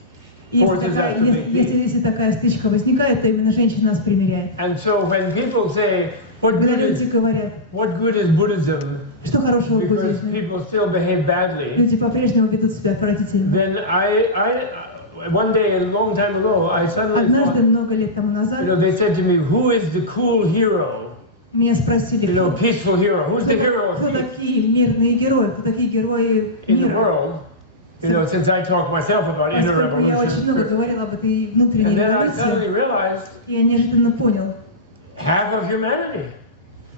Если такая стычка возникает, то именно женщина нас примиряет. And so when people say, what Когда люди говорят, good is Buddhism, что хорошего в because буддизме, people still behave badly, люди по-прежнему ведут себя отвратительно. then one day, a long time ago, I suddenly Однажды, thought, много лет тому назад, they said to me, who is the cool hero Меня спросили, You know, peaceful hero. Who's the hero of кто peace? такие мирные герои, кто такие герои In the мира. world, you know, since I talk myself about inner Поскольку я очень много revolution. говорила об этой внутренней And then I suddenly революции, realized я неожиданно понял, half of humanity.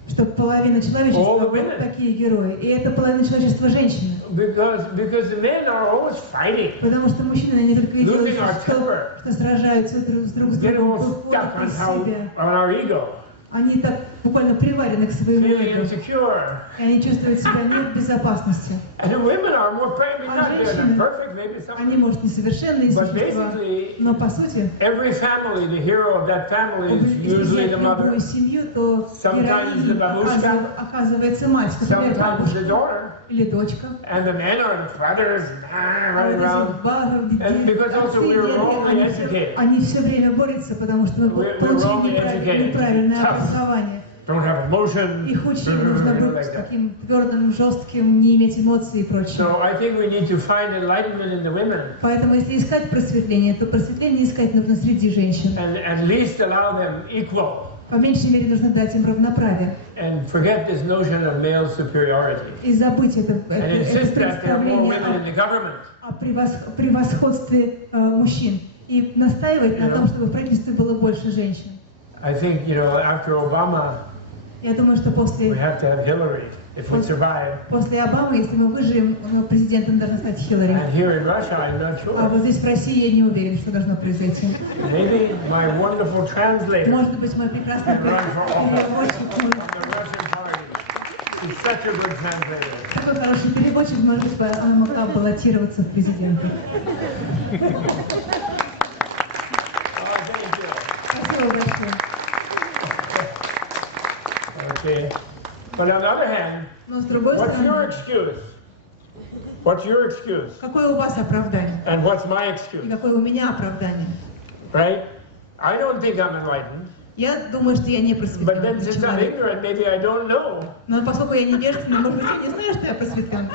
что половина All the человечества women. вот такие герои. И это половина человечества женщины. Because the men are always fighting, Потому что мужчины, они только и делают, losing our temper, что сражаются друг с getting другом, all stuck on, выходят из себя. on our ego, Они так буквально приварены к своему feeling эго. insecure. И они чувствуют себя не в безопасности. And the women are more practically not they're женщины, not perfect, maybe some. Они, может, несовершенные But существа, basically, но по сути, every family, the hero of that family is если usually взять the mother, любую семью, то sometimes the героиней babushka, оказывается мать, например, sometimes the бабушка daughter, или дочка. and the men are the brothers А running вот around. эти бары, And because also we were wrongly они, educated. они все время борются, потому что мы We're получили wrongly educated. неправильное Tough. образование. Don't have emotion, Их учили, нужно быть like that. таким твердым, жестким, не иметь эмоций и прочее. So I think we need to find enlightenment in the women Поэтому, если искать просветление, то просветление искать нужно среди женщин. and at least allow them equal По меньшей мере нужно дать им равноправие. and forget this notion of male superiority И забыть это and insist that there are more представление women in the government. о превосходстве мужчин. И настаивать на том, чтобы в правительстве было больше женщин. I think, you know, after Obama, Я думаю, что we have to have Hillary if we survive. после Обамы, если мы выживем, у него президентом должна стать Хиллари. And here in Russia, I'm not А вот sure. здесь в России я не уверен, что должно произойти. Maybe my wonderful translator Может быть, мой прекрасный can run for office переводчик, of the Russian party. He's such a good translator. такой хороший переводчик, может быть, она могла баллотироваться в президенты. Oh, thank you. Спасибо большое. Okay. But on the other hand, Но с другой what's your стороны, excuse? What's your excuse? какое у вас оправдание? And what's my И excuse? какое у меня оправдание? Right? I don't think I'm enlightened. Я думаю, что я не But then просветленный since I'm человек. ignorant, maybe I don't know. Но поскольку я невежественный, может быть, я не знаю, что я просветлен.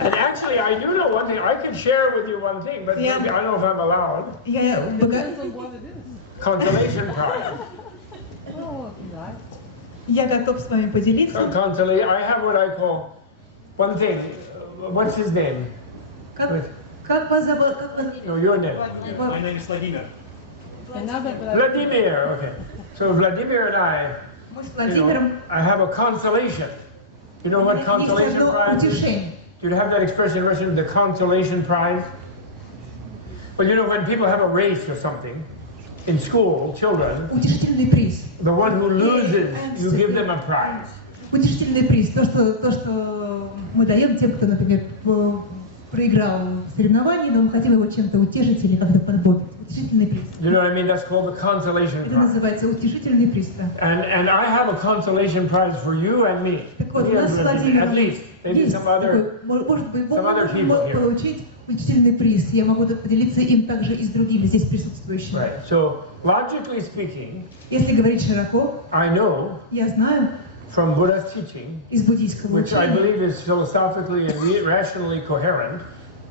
And actually, I do know one thing. I could share with you one thing, but Yeah. maybe I don't know if I'm allowed. Consolation prize. Я готов с вами поделиться. Consolation. I have what I call one thing. What's his name? Как вас зовут? Как вас... No, your name. My name is Vladimir. Vladimir. Okay. So Vladimir and I, Мы с you Владимиром know, I have a consolation. You know what есть consolation одно prize is? утешение. Do you have that expression in Russian, the consolation prize? Well, you know, when people have a race or something, in school, children, Утешительный приз. the one who loses, you give them a prize. Утешительный приз. То, что мы даем тем, кто, например, проиграл в соревновании, но мы хотим его чем-то утешить или как-то подбодрить. Утешительный приз. You know what I mean? That's called the consolation Это prize. называется утешительный приз. Да. And I have a consolation prize for you and me. Так вот, у We нас have с Vladimir, Владимиром at least. Maybe есть some other. такой, может быть, some other people мог here. получить утешительный приз. Я могу поделиться им также и с другими здесь присутствующими. Right. So, logically speaking, Если говорить широко, I know я знаю from Buddha's teaching, из буддийского which I учения, believe is philosophically and rationally coherent,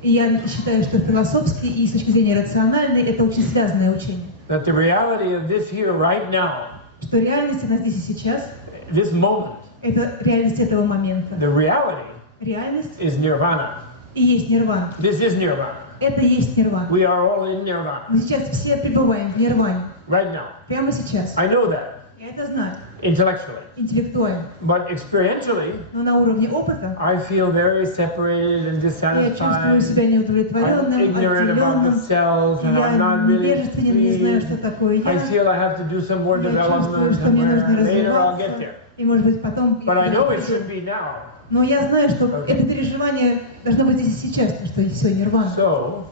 и я считаю, что философски и с точки зрения рациональной это очень связанное учение, that the reality of this here right now, что реальность она здесь и сейчас, this moment, это реальность этого момента. the reality Реальность is nirvana. и есть нирвана. This is nirvana. Это и есть нирвана. We are all in nirvana Мы сейчас все пребываем в нирване. right now. Прямо сейчас. I know that Я это знаю. intellectually. Интеллектуально. But experientially, Но на уровне опыта I feel very separated and я чувствую dissatisfied. себя I'm неудовлетворенным, ignorant about the отделенным. self, and Я I'm not really невежественен, не знаю, что pleased. такое I я. feel I have to do some more Я чувствую, development что мне нужно somewhere. Later I'll get развиваться. there. И может быть потом... But I know it should be now. Но я знаю, что это переживание должно быть здесь и сейчас, что все нирвана. So,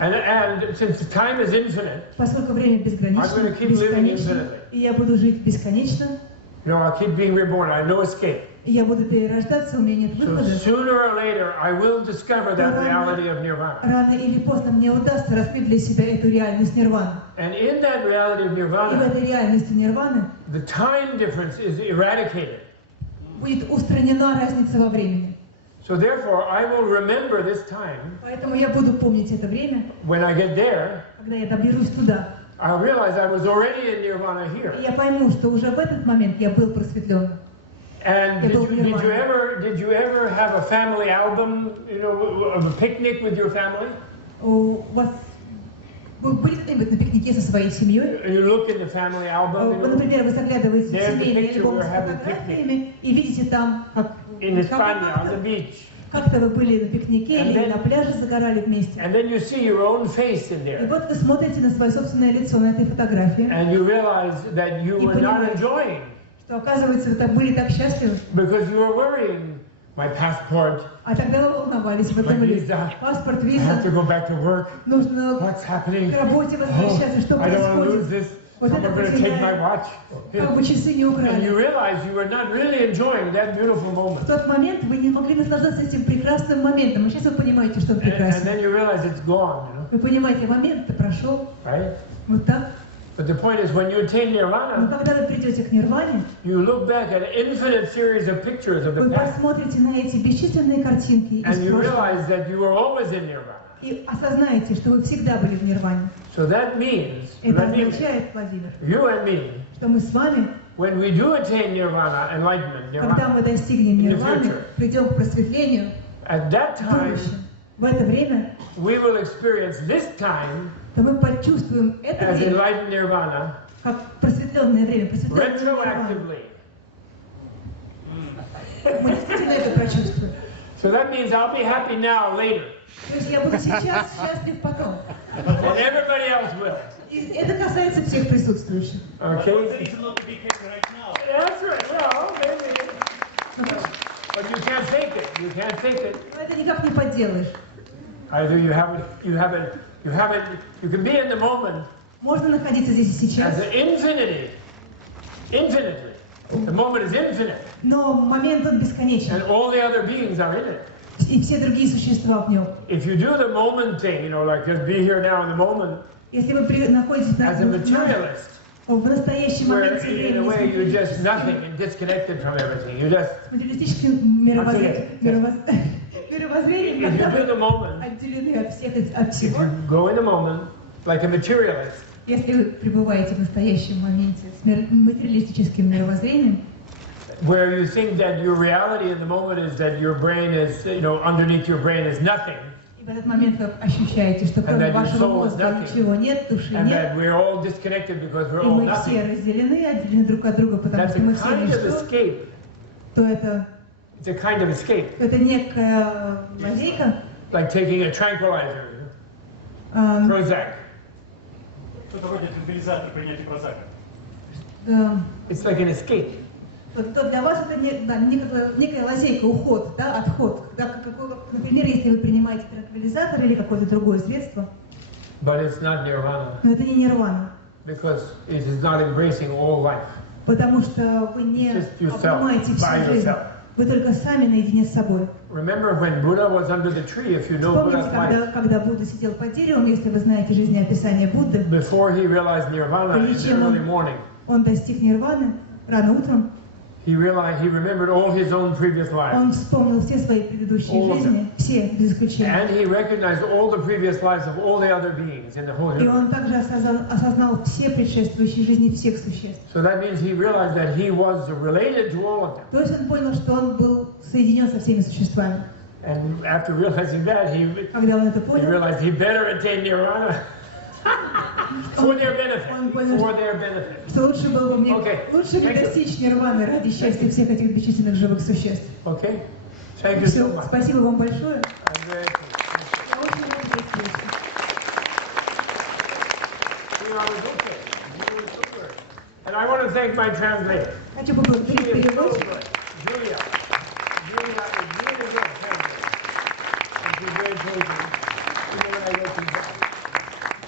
and since time is infinite, Поскольку время безгранично, I'm gonna keep living бесконечно, infinitely. и я буду жить бесконечно, you know, I'll keep being reborn. I have no escape. и я буду перерождаться, у меня нет So выхода. sooner or later, I will discover that reality of nirvana. Рано или поздно мне удастся раскрыть для себя эту реальность нирваны. And in that reality of И в nirvana, этой реальности нирваны the time difference is eradicated. будет устранена разница во времени. So therefore, I will remember this time Поэтому я буду помнить это время, when I get there, когда я доберусь туда. I realized I was already in nirvana here. Я пойму, что уже в этот момент я был просветлен. And did you ever have a family album, you know, of a picnic with your family? У вас вы были когда-нибудь на пикнике со своей семьей? You look in the family album. Например, вы заглядываете в семейный альбом we're с having фотографиями и видите там, как in España on the beach. Как-то вы были на пикнике или на пляже загорали вместе. And then you see your own face in there. И вот вы смотрите на свое собственное лицо на этой фотографии. And you realize that you were not enjoying. Что оказывается, вы были так счастливы. Because you were worrying, my passport. А тогда вы волновались, вы думали, паспорт, виза. I have to go back to work. Нужно What's happening? к работе возвращаться, что I don't want to lose происходит. this. Вот это потеряли. Как бы часы не украли. And you realize you were not really enjoying that beautiful moment. В тот момент вы не могли наслаждаться этим прекрасным моментом. А сейчас вы понимаете, что он прекрасен. And then you realize it's gone. You know? Вы понимаете, момент-то прошел. Right? Вот так. But the point is, when you attain nirvana, но когда вы придете к нирване, you look back at an infinite series of pictures of the вы past, посмотрите на эти бесчисленные картинки из and you прошлого. realize that you were always in nirvana. И осознаете, что вы всегда были в нирване. So that means, это означает, Владимир, you and me, что мы с вами, when we do attain nirvana, enlightenment, когда мы достигнем нирваны, придем к просветлению, at that time, в это время, we will experience this time то мы почувствуем это as время, enlightened nirvana, как просветленное время, просветленное retroactively. Мы действительно это прочувствуем. So that means I'll be happy now, later. То есть я буду сейчас счастлив потом. And everybody else will. И это касается всех присутствующих. Okay? That's right. Well, maybe. But you can't fake it. You can't fake it. Но это никак не подделаешь. Either you can be in the moment. Можно находиться здесь и сейчас. As an infinitely. The moment is infinite. Но момент он бесконечен. And all the other beings are in it. И все другие существа в нем. If you do the moment thing, you know, like just be here now in the moment. Если вы находитесь as a materialist, в настоящем моменте времени, in a way you're just nothing and disconnected from everything. You just. Материалистическим мировоззрением, когда вы отделены от всех, от всего. If you go in the moment like a materialist. Если вы пребываете в настоящем моменте с материалистическим мировоззрением, where you think that your reality in the moment is that your brain is, you know, underneath your brain is nothing. И в этот момент вы ощущаете, что кроме вашего мозга ничего нет, души нет. And that we're all disconnected because we're и all мы nothing. все разделены, отделены друг от друга, потому что мы все ничто. То это. It's a kind of escape. Это некая лазейка. Like taking a tranquilizer. Prozac. Что-то вроде транквилизатора, принятия прозака. It's like an escape. То для вас это некая лазейка, уход, да, отход. Например, если вы принимаете транквилизатор или какое-то другое средство. But it's not nirvana. Но это не нирвана. Because it is not embracing all life. Потому что вы не обнимаете всю жизнь. Вы только сами наедине с собой. Remember when Buddha was under the tree, if you know Buddha's life. Когда Будда сидел под деревом, если вы знаете жизнеописание Будды. Before he realized nirvana in the early morning. Он достиг нирваны рано утром. He remembered all his own previous lives. Он вспомнил все свои предыдущие жизни, все без исключения. And he recognized all the previous lives of all the other beings in the whole universe. И он также осознал все предшествующие жизни всех существ. So that means he realized that he was related to all of them. То есть он понял, что он был соединен со всеми существами. And after realizing that, когда он это понял, he realized he better attain nirvana. For their benefit. For their benefit. Что лучше было бы мне, лучше бы достичь нирваны ради счастья всех этих бесчисленных живых существ. Okay. Thank you so much. Спасибо вам большое. Я очень рад этой встрече. And I want to thank my translator. Хочу поблагодарить переводчика. Julia is really good translator. And she's very patient. Even when I go too fast.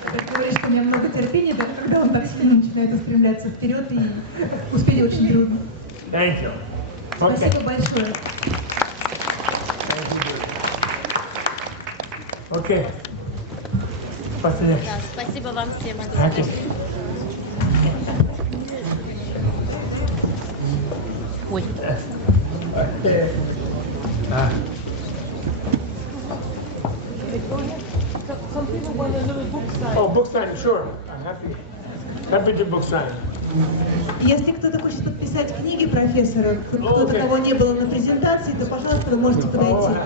Как говорит, что у меня много терпения, даже когда он так сильно начинает устремляться вперед, и успеть очень трудно. Thank you. Спасибо большое. Окей. Спасибо. Да, спасибо вам всем. Ой. Some people want a little book sign. Oh, book sign, sure. I'm happy. Happy to book sign. Если кто-то хочет подписать книги профессора, кто-то, кого не было на презентации, то, пожалуйста, вы можете подойти.